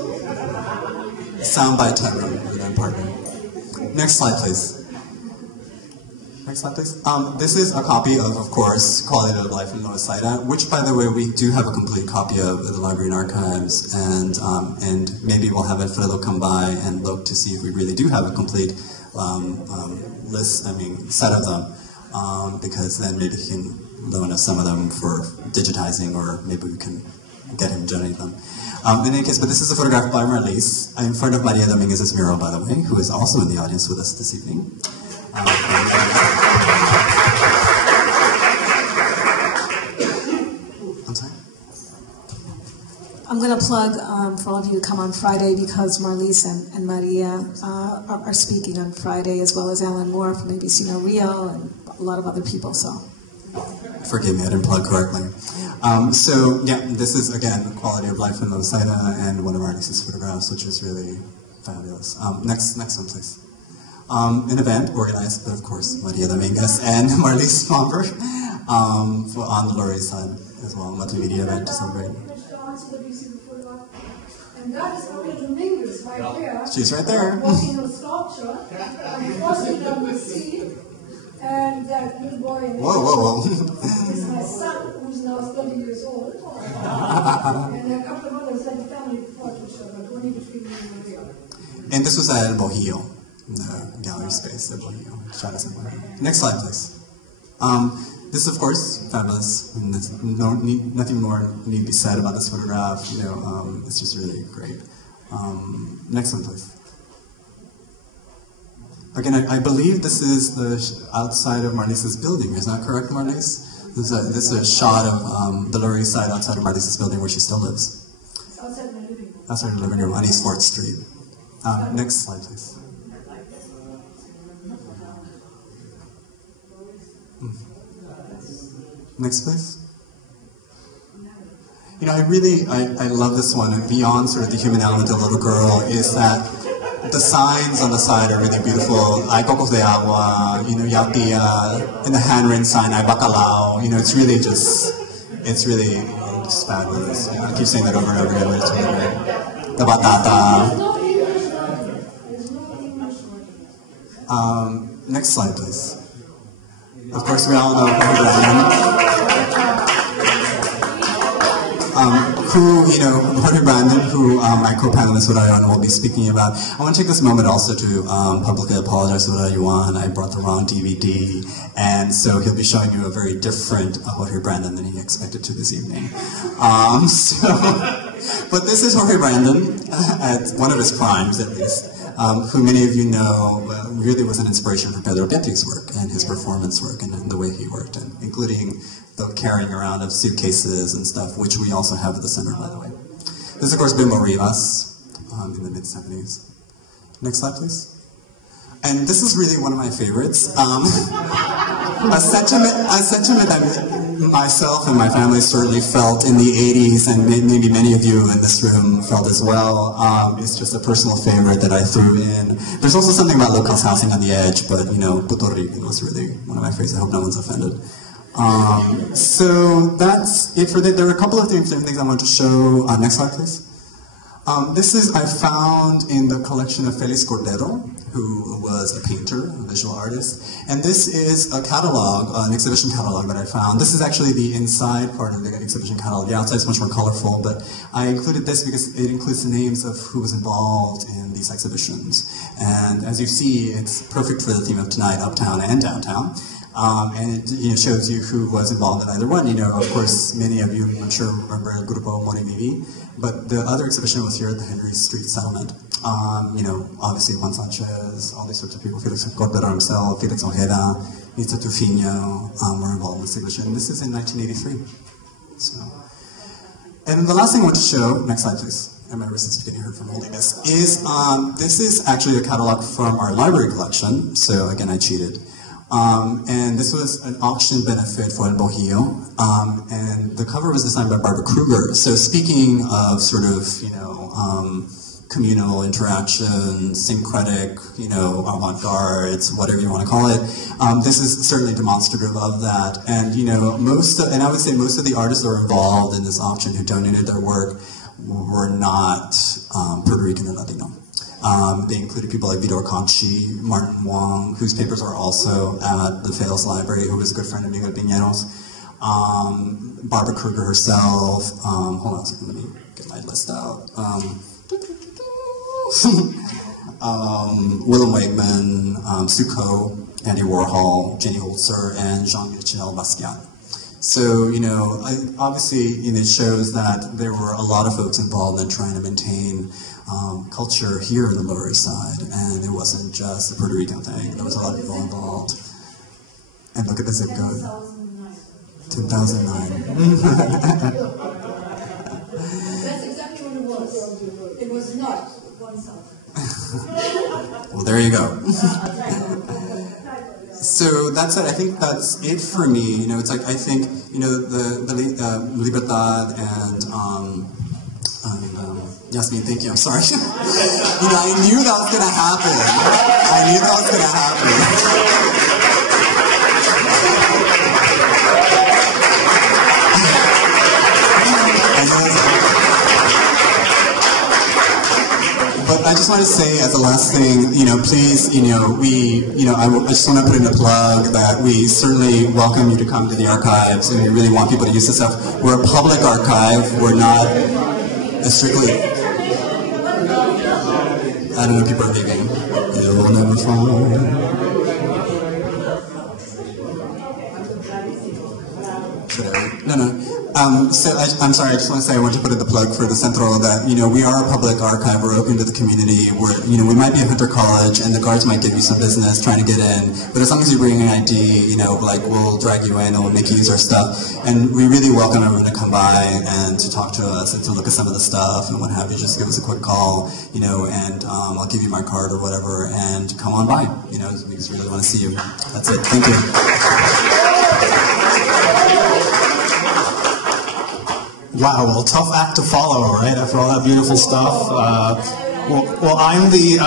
Sound by Tyrone, their then partner. Next slide, please. Next slide, please. This is a copy of course, Quality of Life in Loisaida, which, by the way, we do have a complete copy of at the Library and Archives, and maybe we'll have Alfredo come by and look to see if we really do have a complete set of them, because then maybe he can loan us some of them for digitizing, or maybe we can get him to donate them. In any case, but this is a photograph by Marlise in front of Maria Dominguez's mural, by the way, who is also in the audience with us this evening. I'm sorry? I'm going to plug for all of you to come on Friday, because Marlise and Maria are speaking on Friday, as well as Alan Moore from ABC No Rio and a lot of other people. So, forgive me, I didn't plug correctly. This is again Quality of Life in Loisaida, and one of Marlise's photographs, which is really fabulous. Next one, please. An event organized by, of course, Maria Dominguez and Marlise Momberg on the Lower East Side as well, a multimedia event to celebrate. And that is Maria Dominguez right there. She's right there. Walking on a sculpture, and crossing down the sea, and that little boy in Whoa. is my son, who's now 30 years old. And a couple of others had family portraits, but only between me and Maria. And this was at El Bohio, the gallery space at Barrio. Next slide, please. This is, of course, fabulous. And nothing more need be said about this photograph. You know, it's just really great. Next one, please. Again, I believe this is the outside of Marlise's building. Is that correct, Marlise? This is a shot of the Lower East Side outside of Marlise's building, where she still lives. It's outside my living room. Outside her living room on East 4th Street. Next slide, please. Next, please. You know, I love this one, and beyond sort of the human element of the little girl is that the signs on the side are really beautiful. Hay cocos de agua, you know, yautía, and the handwritten sign, hay bacalao. You know, it's really just fabulous. You know, I keep saying that over and over again, but it's really great. The batata. Next slide, please. Of course, we all know Jorge Brandon, who my co-panelist Urayoán will be speaking about. I want to take this moment also to publicly apologize to Urayoán. I brought the wrong DVD, and so he'll be showing you a very different Jorge Brandon than he expected to this evening. But this is Jorge Brandon at one of his primes, at least. Who many of you know really was an inspiration for Pedro Pietti's work and his performance work and the way he worked, and including the carrying around of suitcases and stuff, which we also have at the center, by the way. This is, of course, Bimbo Rivas in the mid-70s. Next slide, please. And this is really one of my favorites. A sentiment that myself and my family certainly felt in the 80s, and maybe many of you in this room felt as well. It's just a personal favorite that I threw in. There's also something about low-cost housing on the edge, but you know, Puerto Rican was really one of my favorites. I hope no one's offended. So that's it for that. There are a couple of different things I want to show. Next slide, please. This is I found in the collection of Félix Cordero, who was a painter, a visual artist. And this is a catalog, an exhibition catalog that I found. This is actually the inside part of the exhibition catalog. The outside is much more colorful, but I included this because it includes the names of who was involved in these exhibitions. And as you see, it's perfect for the theme of tonight, uptown and downtown. And it shows you who was involved in either one. You know, of course, many of you, I'm sure, remember El Grupo Morivivi, but the other exhibition was here at the Henry Street Settlement. You know, obviously Juan Sanchez, all these sorts of people, Felix Cordero himself, Felix Ojeda, Nitza Tufino were involved in this exhibition. This is in 1983. So, and the last thing I want to show, next slide please. My wrist is getting hurt from holding this. This is actually a catalog from our library collection. So again, I cheated. And this was an auction benefit for El Bohío, and the cover was designed by Barbara Kruger. So speaking of sort of, you know, communal interaction, syncretic, you know, avant-garde, whatever you want to call it, this is certainly demonstrative of that. And, you know, and I would say most of the artists that were involved in this auction who donated their work were not Puerto Rican or Latino. They included people like Vito Conchi, Martin Wong, whose papers are also at the Fales Library, who was a good friend of Miguel Piñeros, Barbara Kruger herself, hold on a second, let me get my list out, Willem Wegman, Suko, Andy Warhol, Jenny Holzer, and Jean-Michel Basquiat. So, you know, obviously, you know, it shows that there were a lot of folks involved in trying to maintain culture here in the Lower East Side, and it wasn't just a Puerto Rican thing. There was a lot of people involved. And look at the zip code. 10,009. That's exactly what it was. It was not 1,000. Well, there you go. So that's it. I think that's it for me. You know, it's like I think, you know, the Libertad and Yasmin, thank you. I'm sorry. You know, I knew that was gonna happen. I knew that was gonna happen. But I just want to say, as a last thing, you know, please, you know, I just want to put in a plug that we certainly welcome you to come to the archives, and we really want people to use this stuff. We're a public archive. We're not a strictly. I don't know, people are leaving. You'll never find. No. So I'm sorry, I just want to say I want to put in the plug for the Centro that, you know, we are a public archive, we're open to the community, you know, we might be a Hunter College and the guards might give you some business trying to get in, but as long as you bring an ID, you know, like we'll drag you in and we'll make you use our stuff, and we really welcome everyone to come by and to talk to us and to look at some of the stuff and what have you. Just give us a quick call, you know, and I'll give you my card or whatever, and come on by, you know, we just really want to see you. That's it, thank you. Wow, well, tough act to follow, right? After all that beautiful stuff. Well, I'm the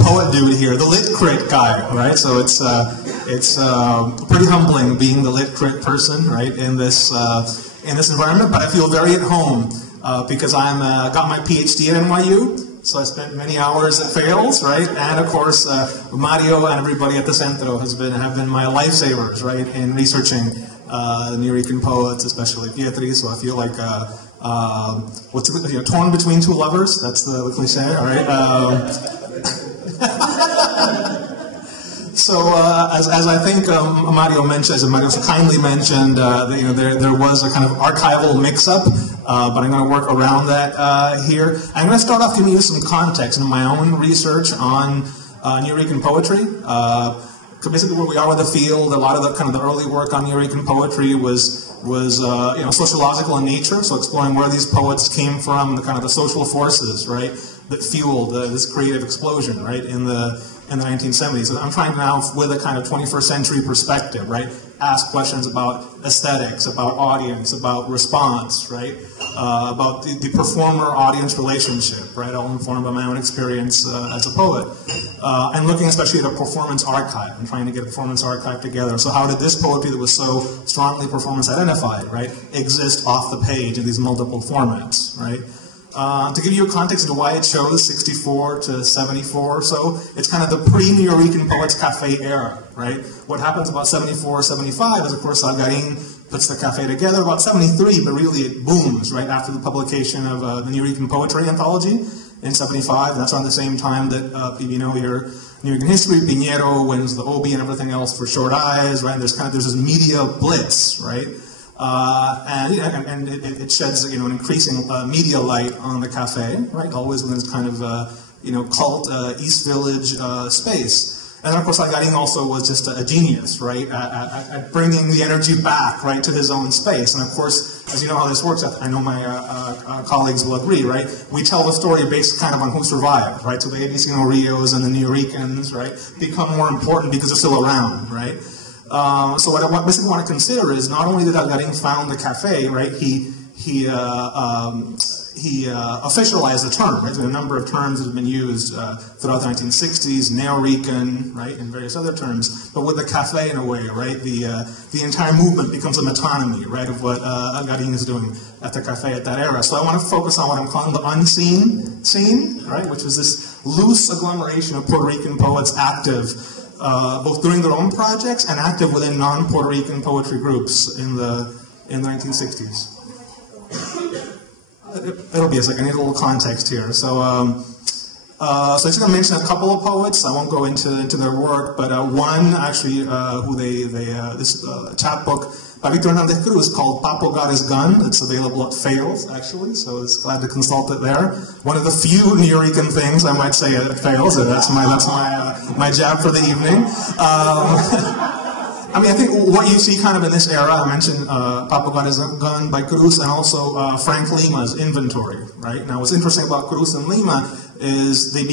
poet dude here, the lit crit guy, right? So it's pretty humbling being the lit crit person, right? In this environment, but I feel very at home because I'm got my PhD at NYU. So I spent many hours at Fails, right? And of course, Mario and everybody at the Centro have been my lifesavers, right? In researching New Rican poets, especially Pietri. So I feel like torn between two lovers. That's the cliche, all right? So as I think Mario mentioned, as Mario so kindly mentioned, there was a kind of archival mix-up, but I'm going to work around that here. I'm going to start off giving you some context in my own research on New Rican poetry. Basically, where we are with the field, a lot of the kind of the early work on New Rican poetry was sociological in nature. So exploring where these poets came from, the kind of the social forces, right, that fueled this creative explosion, right, in the 1970s. So I'm trying now, with a kind of 21st century perspective, right, ask questions about aesthetics, about audience, about response, right, about the performer-audience relationship, right, all informed by my own experience as a poet, and looking especially at a performance archive and trying to get a performance archive together. So how did this poetry that was so strongly performance-identified, right, exist off the page in these multiple formats, right? To give you a context of why it shows 64 to 74 or so, it's kind of the pre-New Rican Poets Cafe era, right? What happens about 74, 75 is, of course, Algarín puts the cafe together about 73, but really it booms, right, after the publication of the New Rican Poetry Anthology in 75. That's around the same time that, your New Rican History, Piñero wins the Obie and everything else for Short Eyes, right? And there's this media blitz, right? And it sheds an increasing media light on the cafe, right? Always within this kind of cult East Village space. And then of course Algarín also was just a genius, right, at bringing the energy back, right, to his own space. And of course, as you know how this works, I know my colleagues will agree, right? We tell the story based kind of on who survived, right? So the ABC Rios and the New Ricans, right, become more important because they're still around, right? So what I basically want to consider is not only did Algarín found the cafe, right? He officialized the term, right? So a number of terms that have been used throughout the 1960s, Neo-Rican, right, and various other terms. But with the cafe, in a way, right, the entire movement becomes a metonymy, right, of what Algarín is doing at the cafe at that era. So I want to focus on what I'm calling the unseen scene, right, which was this loose agglomeration of Puerto Rican poets active both during their own projects and active within non-Puerto Rican poetry groups in the 1960s. It'll be a second. I need a little context here. So I'm just going to mention a couple of poets. I won't go into their work, but one actually who this chapbook by Victor Hernández Cruz called Papo Got His Gun. It's available at Fails, actually, so it's glad to consult it there. One of the few New Rican things I might say at Fails, and that's my jab for the evening. I think what you see kind of in this era, I mentioned Papo Got His Gun by Cruz, and also Frank Lima's Inventory, right? Now what's interesting about Cruz and Lima is they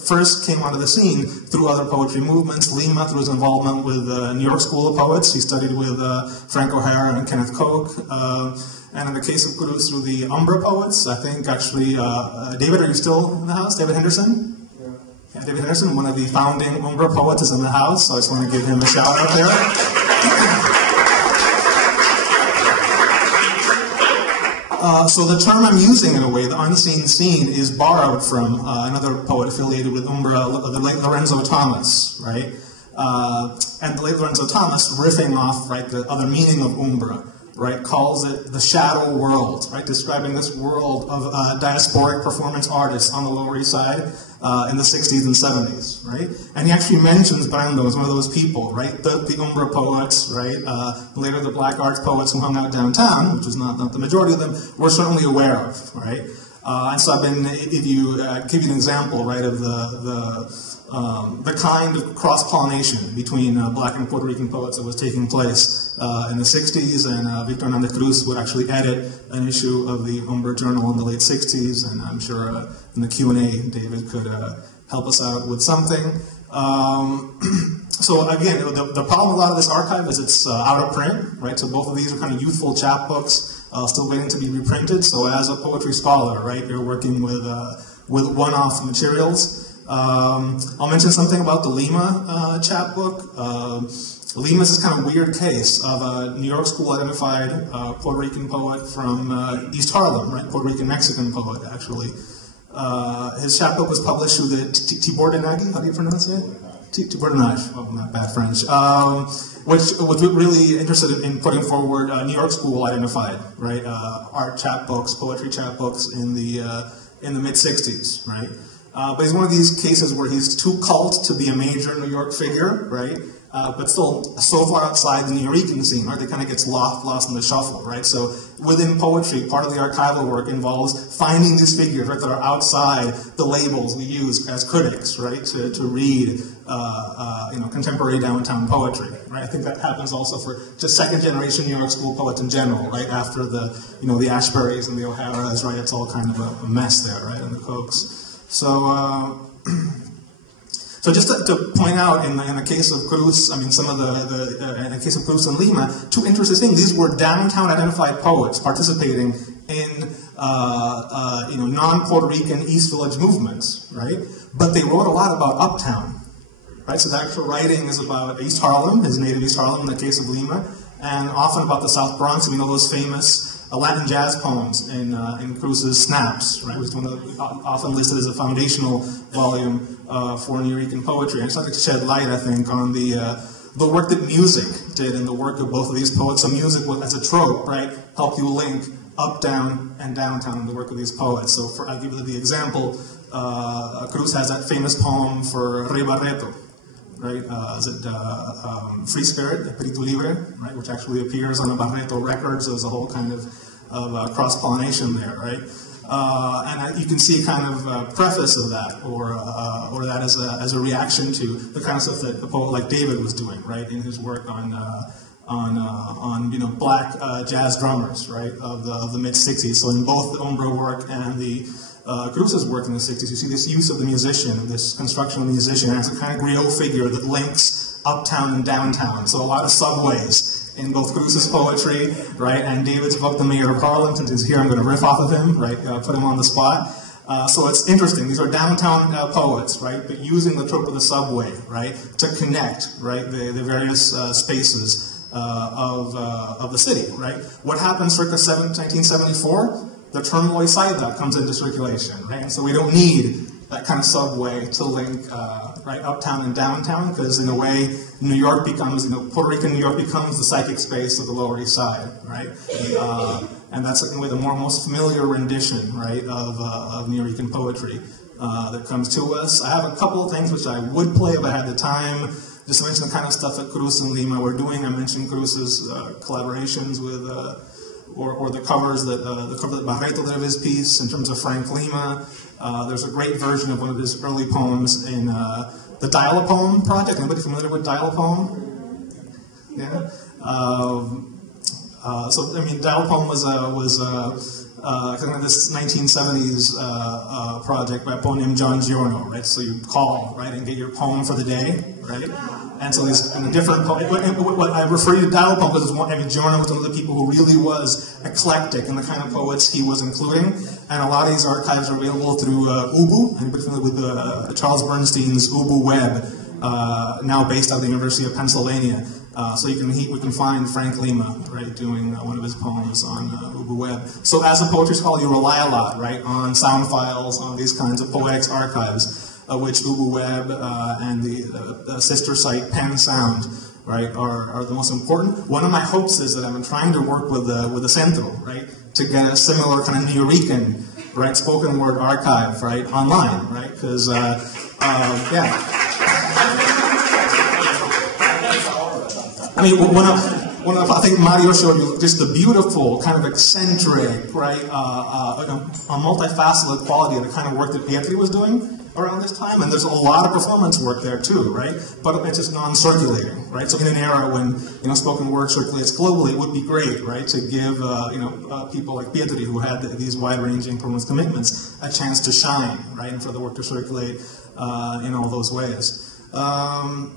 first came onto the scene through other poetry movements. Lima, through his involvement with the New York School of Poets, he studied with Frank O'Hara and Kenneth Koch. And in the case of Cruz, through the Umbra poets, I think actually, David, are you still in the house? David Henderson? Yeah, David Henderson, one of the founding Umbra poets, is in the house, so I just want to give him a shout out there. So the term I'm using, in a way, the unseen scene, is borrowed from another poet affiliated with Umbra, the late Lorenzo Thomas, right? And the late Lorenzo Thomas, riffing off, right, the other meaning of Umbra, right, calls it the shadow world, right, describing this world of diasporic performance artists on the Lower East Side in the 60s and 70s, right? And he actually mentions Brando as one of those people, right? The Umbra poets, right? Later the black arts poets who hung out downtown, which is not the majority of them, we're certainly aware of, right? And so I've been, if you give you an example, right, of the kind of cross-pollination between black and Puerto Rican poets that was taking place in the 60s, and Victor Hernández Cruz would actually edit an issue of the Umbra Journal in the late 60s, and I'm sure in the Q&A David could help us out with something. So again, the problem with a lot of this archive is it's out of print, right? So both of these are kind of youthful chapbooks, still waiting to be reprinted. So as a poetry scholar, right, you're working with one-off materials. I'll mention something about the Lima chapbook. Lima is this kind of weird case of a New York School identified Puerto Rican poet from East Harlem, right? Puerto Rican Mexican poet, actually. His chapbook was published through the Tibordinagi, how do you pronounce it? Tibordinage, well, not bad French, which was really interested in putting forward New York School identified, right? Art chapbooks, poetry chapbooks in the mid-60s, right? But he's one of these cases where he's too cult to be a major New York figure, right? But still so far outside the Nuyorican scene, right? They kind of gets lost in the shuffle, right? So within poetry, part of the archival work involves finding these figures, right, that are outside the labels we use as critics, right, to read, contemporary downtown poetry, right? I think that happens also for just second-generation New York School poets in general, right? After the Ashburys and the O'Haras, right? It's all kind of a mess there, right? And the Kochs. So just to point out, in the case of Cruz, I mean, some of in the case of Cruz and Lima, two interesting things. These were downtown identified poets participating in, non-Puerto Rican East Village movements, right? But they wrote a lot about uptown, right? So the actual writing is about East Harlem, his native East Harlem in the case of Lima, and often about the South Bronx. We know those famous Latin jazz poems in Cruz's Snaps, right, which is often listed as a foundational volume for Nuyorican poetry. And it's like to shed light, I think, on the work that music did and the work of both of these poets. So music, as a trope, right, helped you link uptown and downtown in the work of these poets. So I'll give you the example. Cruz has that famous poem for Rey Barreto, right? Free Spirit, Espíritu Libre, right? Which actually appears on the Barreto record, so there's a whole kind of cross-pollination there, right? And you can see kind of preface of that, or that as a reaction to the kind of stuff that a poet like David was doing, right, in his work on black jazz drummers, right, of the mid-60s. So in both the Umbro work and the Cruz's work in the 60s, you see this use of the musician, this construction of the musician as a kind of griot figure that links uptown and downtown. So a lot of subways in both Cruz's poetry, right, and David's book, The Mayor of Harlem. Since he's here, I'm going to riff off of him, right, put him on the spot. So it's interesting. These are downtown poets, right, but using the trope of the subway, right, to connect, right, the various spaces of the city, right. What happens circa 1974? The term Loisaida comes into circulation, right? And so we don't need that kind of subway to link right, uptown and downtown, because in a way, New York becomes, Puerto Rican New York becomes the psychic space of the Lower East Side, right? And that's in a way the most familiar rendition, right, of Nuyorican poetry that comes to us. I have a couple of things which I would play if I had the time. Just to mention the kind of stuff that Cruz and Lima were doing. I mentioned Cruz's collaborations with or the covers that Barreto did of his piece in terms of Frank Lima. There's a great version of one of his early poems in the Dial-A-Poem project. Anybody familiar with Dial-A-Poem? Yeah. Dial-A-Poem was kind of this 1970s project by a poet named John Giorno, right? So you call, right, and get your poem for the day, right? And so there's a different poem. What I refer to Dial-A-Poem because Giorno was one of the people who really was eclectic in the kind of poets he was including. And a lot of these archives are available through Ubu. Anybody familiar with Charles Bernstein's Ubu Web, now based out of the University of Pennsylvania. So we can find Frank Lima, right, doing one of his poems on Ubu Web. So as a poetry scholar, you rely a lot, right, on sound files, on these kinds of poetics archives, which Ubu Web and the sister site Pen Sound, right, are the most important. One of my hopes is that I'm trying to work with the Centro, right, to get a similar kind of Nuyorican, right, spoken word archive, right, online, right, because yeah. I mean, I think Mario showed you just the beautiful, kind of eccentric, right, a multifaceted quality of the kind of work that Pietri was doing around this time, and there's a lot of performance work there too, right? But it's just non-circulating, right? So in an era when spoken word circulates globally, it would be great, right, to give people like Pietri, who had these wide-ranging performance commitments, a chance to shine, right, and for the work to circulate in all those ways.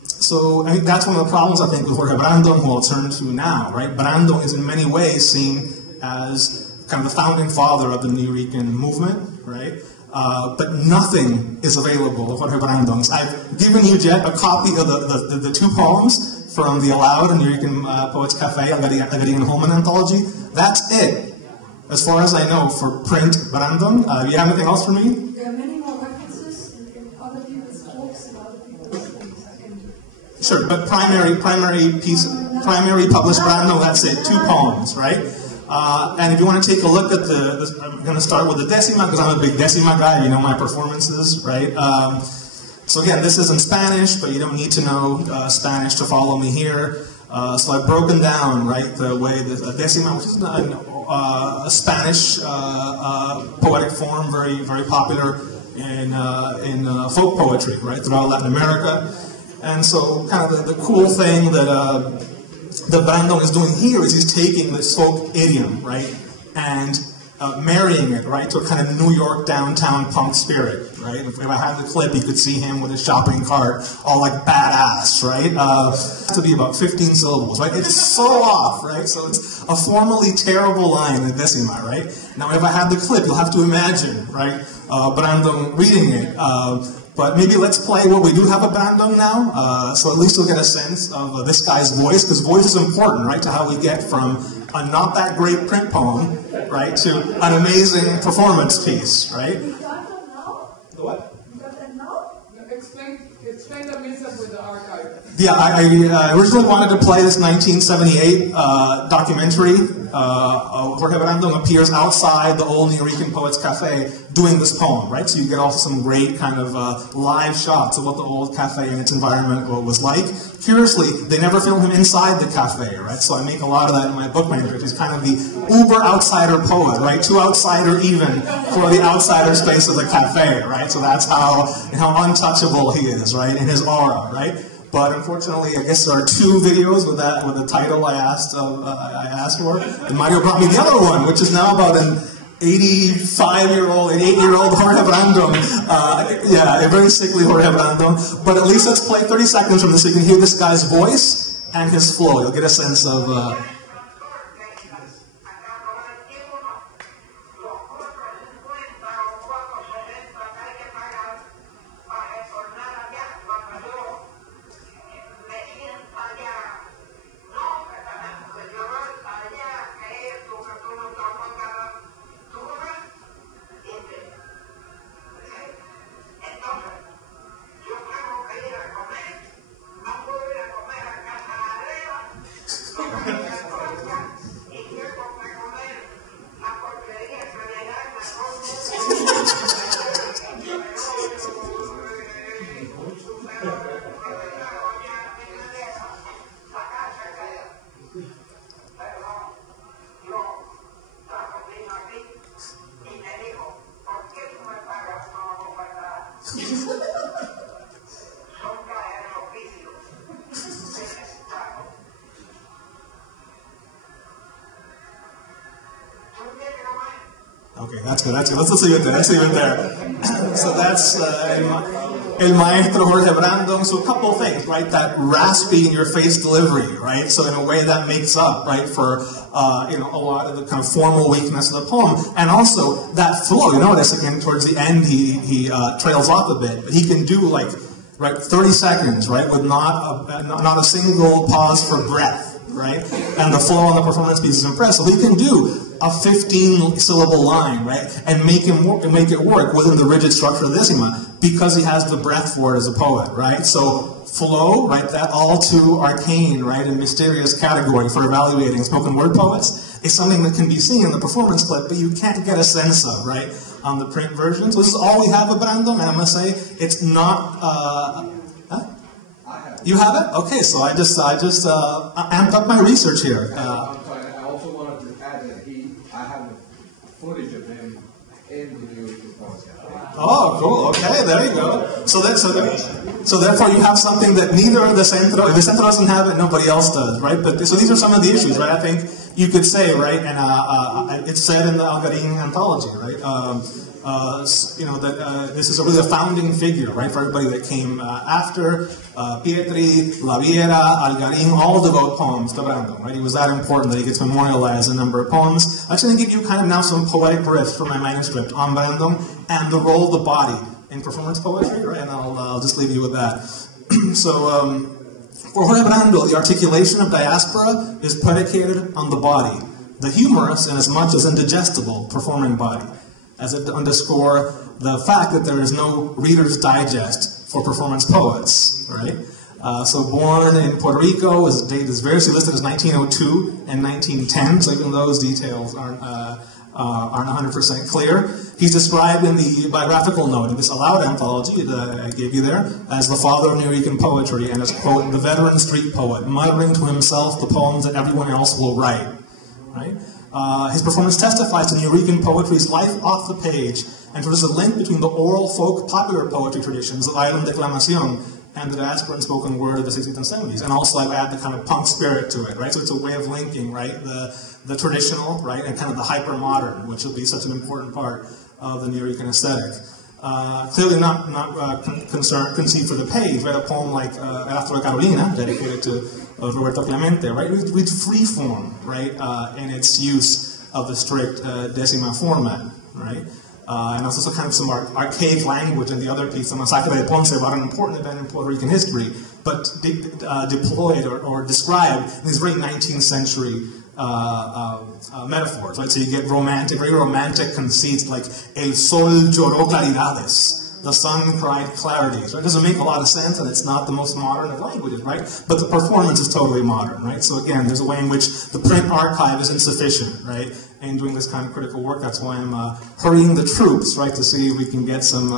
So I think that's one of the problems, I think, with Jorge Brandon, who I'll turn to now, right? Brandon is in many ways seen as kind of the founding father of the New Rican movement, right? But nothing is available of Jorge Brandon's. I've given you, Jet, a copy of the two poems from the Aloud and New Rican Poets Cafe, Algarín Holman anthology. That's it, as far as I know, for print Brandon. You have anything else for me? There are many more references in other people's books and other people's things. Sure, but primary published Brandon, that's it, 2 poems, right? And if you want to take a look at I'm going to start with the Decima, because I'm a big Decima guy, you know my performances, right? So again, this is in Spanish, but you don't need to know Spanish to follow me here. So I've broken down, right, the way the Decima, which is a Spanish poetic form, very, very popular in folk poetry, right, throughout Latin America. And so kind of the cool thing that Brandon is doing here is he's taking this folk idiom, right, and marrying it, right, to a kind of New York downtown punk spirit, right? If I had the clip, you could see him with his shopping cart, all like badass, right? To be about 15 syllables, right? It's so off, right? So it's a formally terrible line in Decima, right? Now, if I had the clip, you'll have to imagine, right, Brandon reading it. But maybe let's play what we do have a Brandon now, so at least we'll get a sense of this guy's voice, because voice is important, right, to how we get from a not that great print poem, right, to an amazing performance piece, right? You got that now? The what? You got that now? Explain the mix-up with the archive. Yeah, I originally wanted to play this 1978 documentary. Jorge Brandon appears outside the old New Rican Poets Cafe doing this poem, right? So you get also some great kind of live shots of what the old cafe and its environment was like. Curiously, they never film him inside the cafe, right? So I make a lot of that in my book manuscript. He's kind of the uber outsider poet, right? Too outsider even for the outsider space of the cafe, right? So that's how untouchable he is, right? In his aura, right? But unfortunately, I guess there are 2 videos with the title I asked for. And Mario brought me the other one, which is now about an 85-year-old, an 8-year-old Jorge Brandon. Yeah, a very sickly Jorge Brandon. But at least let's play 30 seconds from this so you can hear this guy's voice and his flow. You'll get a sense of... Okay, that's good. Let's leave it there. So that's El Maestro Jorge Brandon. So a couple of things, right? That raspy in your face delivery, right? So in a way that makes up, right, for a lot of the kind of formal weakness of the poem, and also that flow. You notice again towards the end he trails off a bit, but he can do like 30 seconds, right, with not a single pause for breath. Right? And the flow on the performance piece is impressive. He can do a 15-syllable line, right? And make it work within the rigid structure of the Decima because he has the breath for it as a poet, right? So flow, right, that all too arcane, right, and mysterious category for evaluating spoken word poets is something that can be seen in the performance clip, but you can't get a sense of, right, on the print version. So this is all we have of Brandon, and I must say it's not... You have it? Okay, so I just amped up my research here. I'm sorry, I also wanted to add that I have footage of him in the New Rican Poets Cafe. Oh, cool. Okay, there you go. So therefore you have something that neither the Centro, if the Centro doesn't have it, nobody else does, right? But so these are some of the issues, right? I think you could say, right, and it's said in the Algarín anthology, right? this is really a founding figure, right, for everybody that came after. Pietri, La Viera, Algarin, all devote poems to Brandon, right? He was that important that he gets memorialized in a number of poems. I'm actually going to give you kind of now some poetic riffs from my manuscript on Brandon and the role of the body in performance poetry, right? And I'll just leave you with that. For Jorge Brando, the articulation of diaspora is predicated on the body, the humorous and as much as indigestible performing body, as it underscore the fact that there is no Reader's Digest for performance poets, right? So born in Puerto Rico, his date is variously listed as 1902 and 1910, so even those details aren't 100% clear. He's described in the biographical note in this Aloud anthology that I gave you there as the father of New Rican poetry and as, quote, the veteran street poet, muttering to himself the poems that everyone else will write, right? His performance testifies to New Rican poetry's life off the page and there is a link between the oral folk popular poetry traditions of Island Declamación and the diaspora and spoken word of the 60s and 70s. And also I add the kind of punk spirit to it, right? So it's a way of linking, right, the traditional, right, and kind of the hyper-modern, which will be such an important part of the New Rican aesthetic. Clearly not conceived for the page, right? A poem like After Carolina, dedicated to Roberto Clemente, right? With free form, right, in its use of the strict decima format, right? And also kind of some archaic language in the other piece, the Masacre de Ponce, about an important event in Puerto Rican history, but deployed or described in these very 19th century metaphors, right? So you get very romantic conceits like El sol lloró claridades, the sun cried clarities, right? It doesn't make a lot of sense, and it's not the most modern of languages, right? But the performance is totally modern, right? So again, there's a way in which the print archive is insufficient, right? In doing this kind of critical work, that's why I'm hurrying the troops, right, to see if we can get some,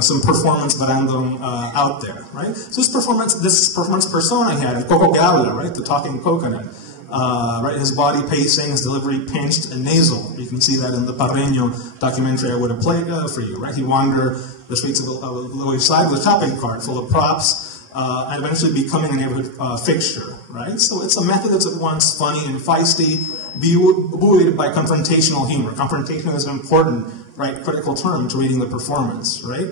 some performance Brandon out there, right? So this performance persona he had, El Coco que habla, right, the talking coconut, right, his body pacing, his delivery pinched and nasal. You can see that in the Parreño documentary I would have played for you, right? He wandered the streets of Loisaida with a shopping cart full of props, and eventually becoming a neighborhood fixture, right? So it's a method that's at once funny and feisty, buoyed by confrontational humor. Confrontation is an important, right, critical term to reading the performance, right?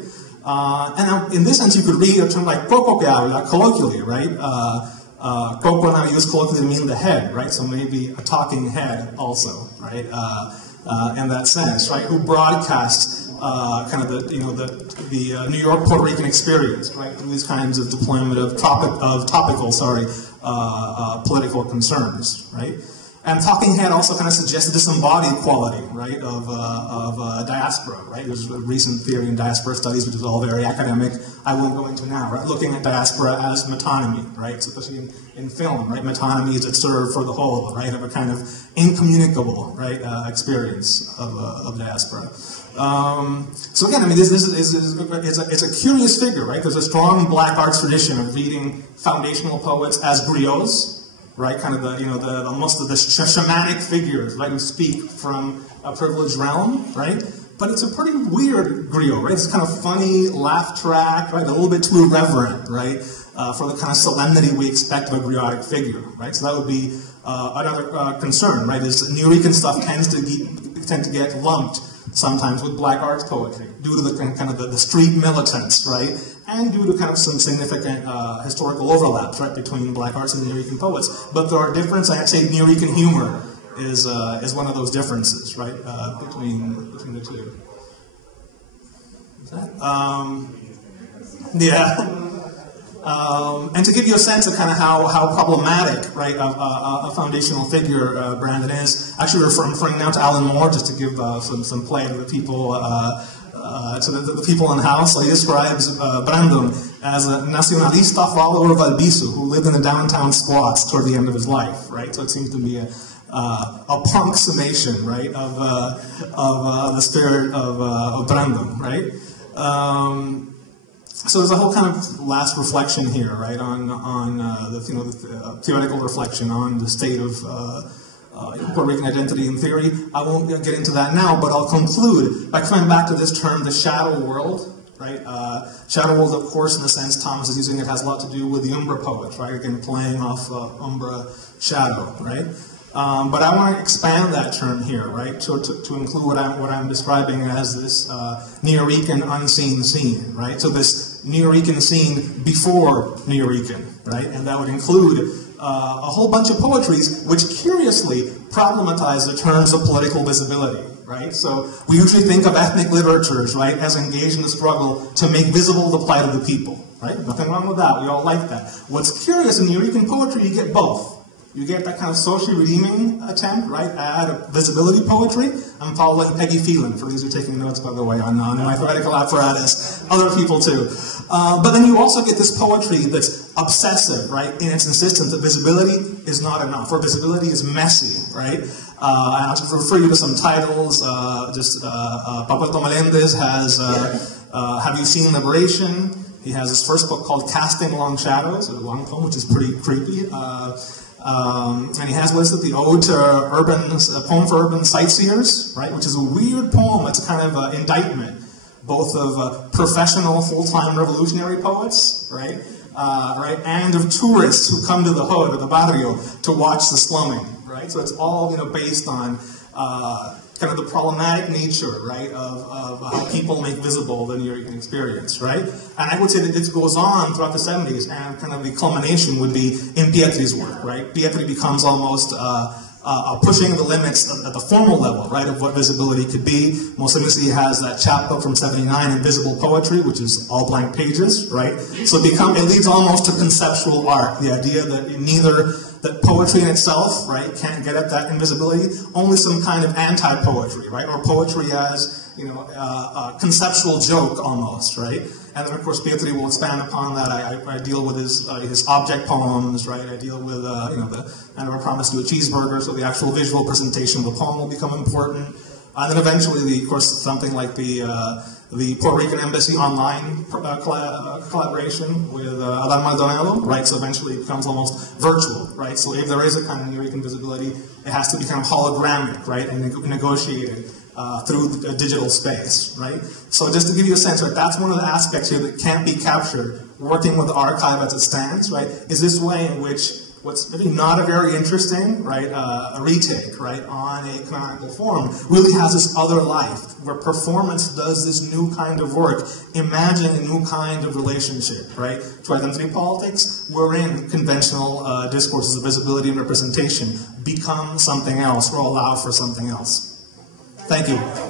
And in this sense, you could read a term like Coco que habla, colloquially, right? Coco now used colloquially to mean the head, right? So maybe a talking head also, right? In that sense, right? Who broadcasts kind of the New York Puerto Rican experience, right? Through these kinds of deployment of topical political concerns, right? And talking head also kind of suggests a disembodied quality, right, of diaspora, right? There's a recent theory in diaspora studies, which is all very academic. I won't go into now, right? Looking at diaspora as metonymy, right? So especially in film, right? Metonymy is served for the whole, right, of a kind of incommunicable, right, experience of diaspora. So again, I mean, this it's a curious figure, right? There's a strong black arts tradition of reading foundational poets as griots, right? Kind of almost the shamanic figures, right, who speak from a privileged realm, right? But it's a pretty weird griot, right? It's kind of funny, laugh track, right? A little bit too irreverent, right? For the kind of solemnity we expect of a griotic figure, right? So that would be another concern, right? Is New Rican stuff tend to get lumped sometimes with black arts poetry due to the kind of the street militants, right? And due to kind of some significant historical overlaps, right, between black arts and New Rican poets. But there are differences. I'd say New Rican humor is one of those differences, right, between the two. Is that? Yeah. And to give you a sense of kind of how problematic, right, a foundational figure Brandon is, actually referring now to Alan Moore, just to give some play to the people, to the people in the house. So he describes Brandon as a nacionalista follower of Albizu, who lived in the downtown squats toward the end of his life, right? So it seems to be a punk summation, right, of the spirit of Brandon, right? So there's a whole kind of last reflection here, right, on the theoretical reflection on the state of Puerto Rican identity and theory. I won't get into that now, but I'll conclude by coming back to this term, the shadow world, right? Shadow world, of course, in the sense Thomas is using it, has a lot to do with the Umbra poets, right? Again, playing off Umbra shadow, right? But I want to expand that term here, right, to include what I'm describing as this Nuyorican unseen scene, right? So this Nuyorican scene before Nuyorican, right? And that would include a whole bunch of poetries which curiously problematize the terms of political visibility, right? So we usually think of ethnic literatures, right, as engaged in the struggle to make visible the plight of the people, right? Nothing wrong with that. We all like that. What's curious in Nuyorican poetry, you get both. You get that kind of socially redeeming attempt, right, at visibility poetry. I'm following Peggy Phelan, for these who are taking notes, by the way, on my poetical apparatus. Other people, too. But then you also get this poetry that's obsessive, right, in its insistence that visibility is not enough, or visibility is messy, right? And I'll just refer you to some titles. Puerto Melendez has Have You Seen Liberation? He has his first book called Casting Long Shadows, a long poem, which is pretty creepy. And he has listed the Ode to a poem for urban sightseers, right, which is a weird poem. It's kind of an indictment, both of professional full-time revolutionary poets, right, and of tourists who come to the hood or the barrio to watch the slumming, right. So it's all based on kind of the problematic nature, right, of how people make visible the Nuyorican experience, right? And I would say that this goes on throughout the 70s, and kind of the culmination would be in Pietri's work, right? Pietri becomes almost pushing the limits at the formal level, right, of what visibility could be. Most famously, he has that chapbook from '79, Invisible Poetry, which is all blank pages, right? So it leads almost to conceptual art, the idea that poetry in itself, right, can't get at that invisibility, only some kind of anti-poetry, right, or poetry as, a conceptual joke almost, right? And then, of course, Pietri will expand upon that. I deal with his object poems, right? I deal with, I never promised you a cheeseburger, so the actual visual presentation of the poem will become important. And then eventually, of course, something like the Puerto Rican Embassy online collaboration with Adán Maldonado, right? So eventually it becomes almost virtual, right? So if there is a kind of Nuyorican visibility, it has to be kind of hologrammic, right? And negotiated through the digital space, right? So just to give you a sense, right, that's one of the aspects here that can't be captured working with the archive as it stands, right? Is this way in which what's maybe not a very interesting, right, a retake, right, on a canonical form, really has this other life, where performance does this new kind of work, imagine a new kind of relationship, right, to identity politics, wherein conventional discourses of visibility and representation become something else, or allow for something else. Thank you.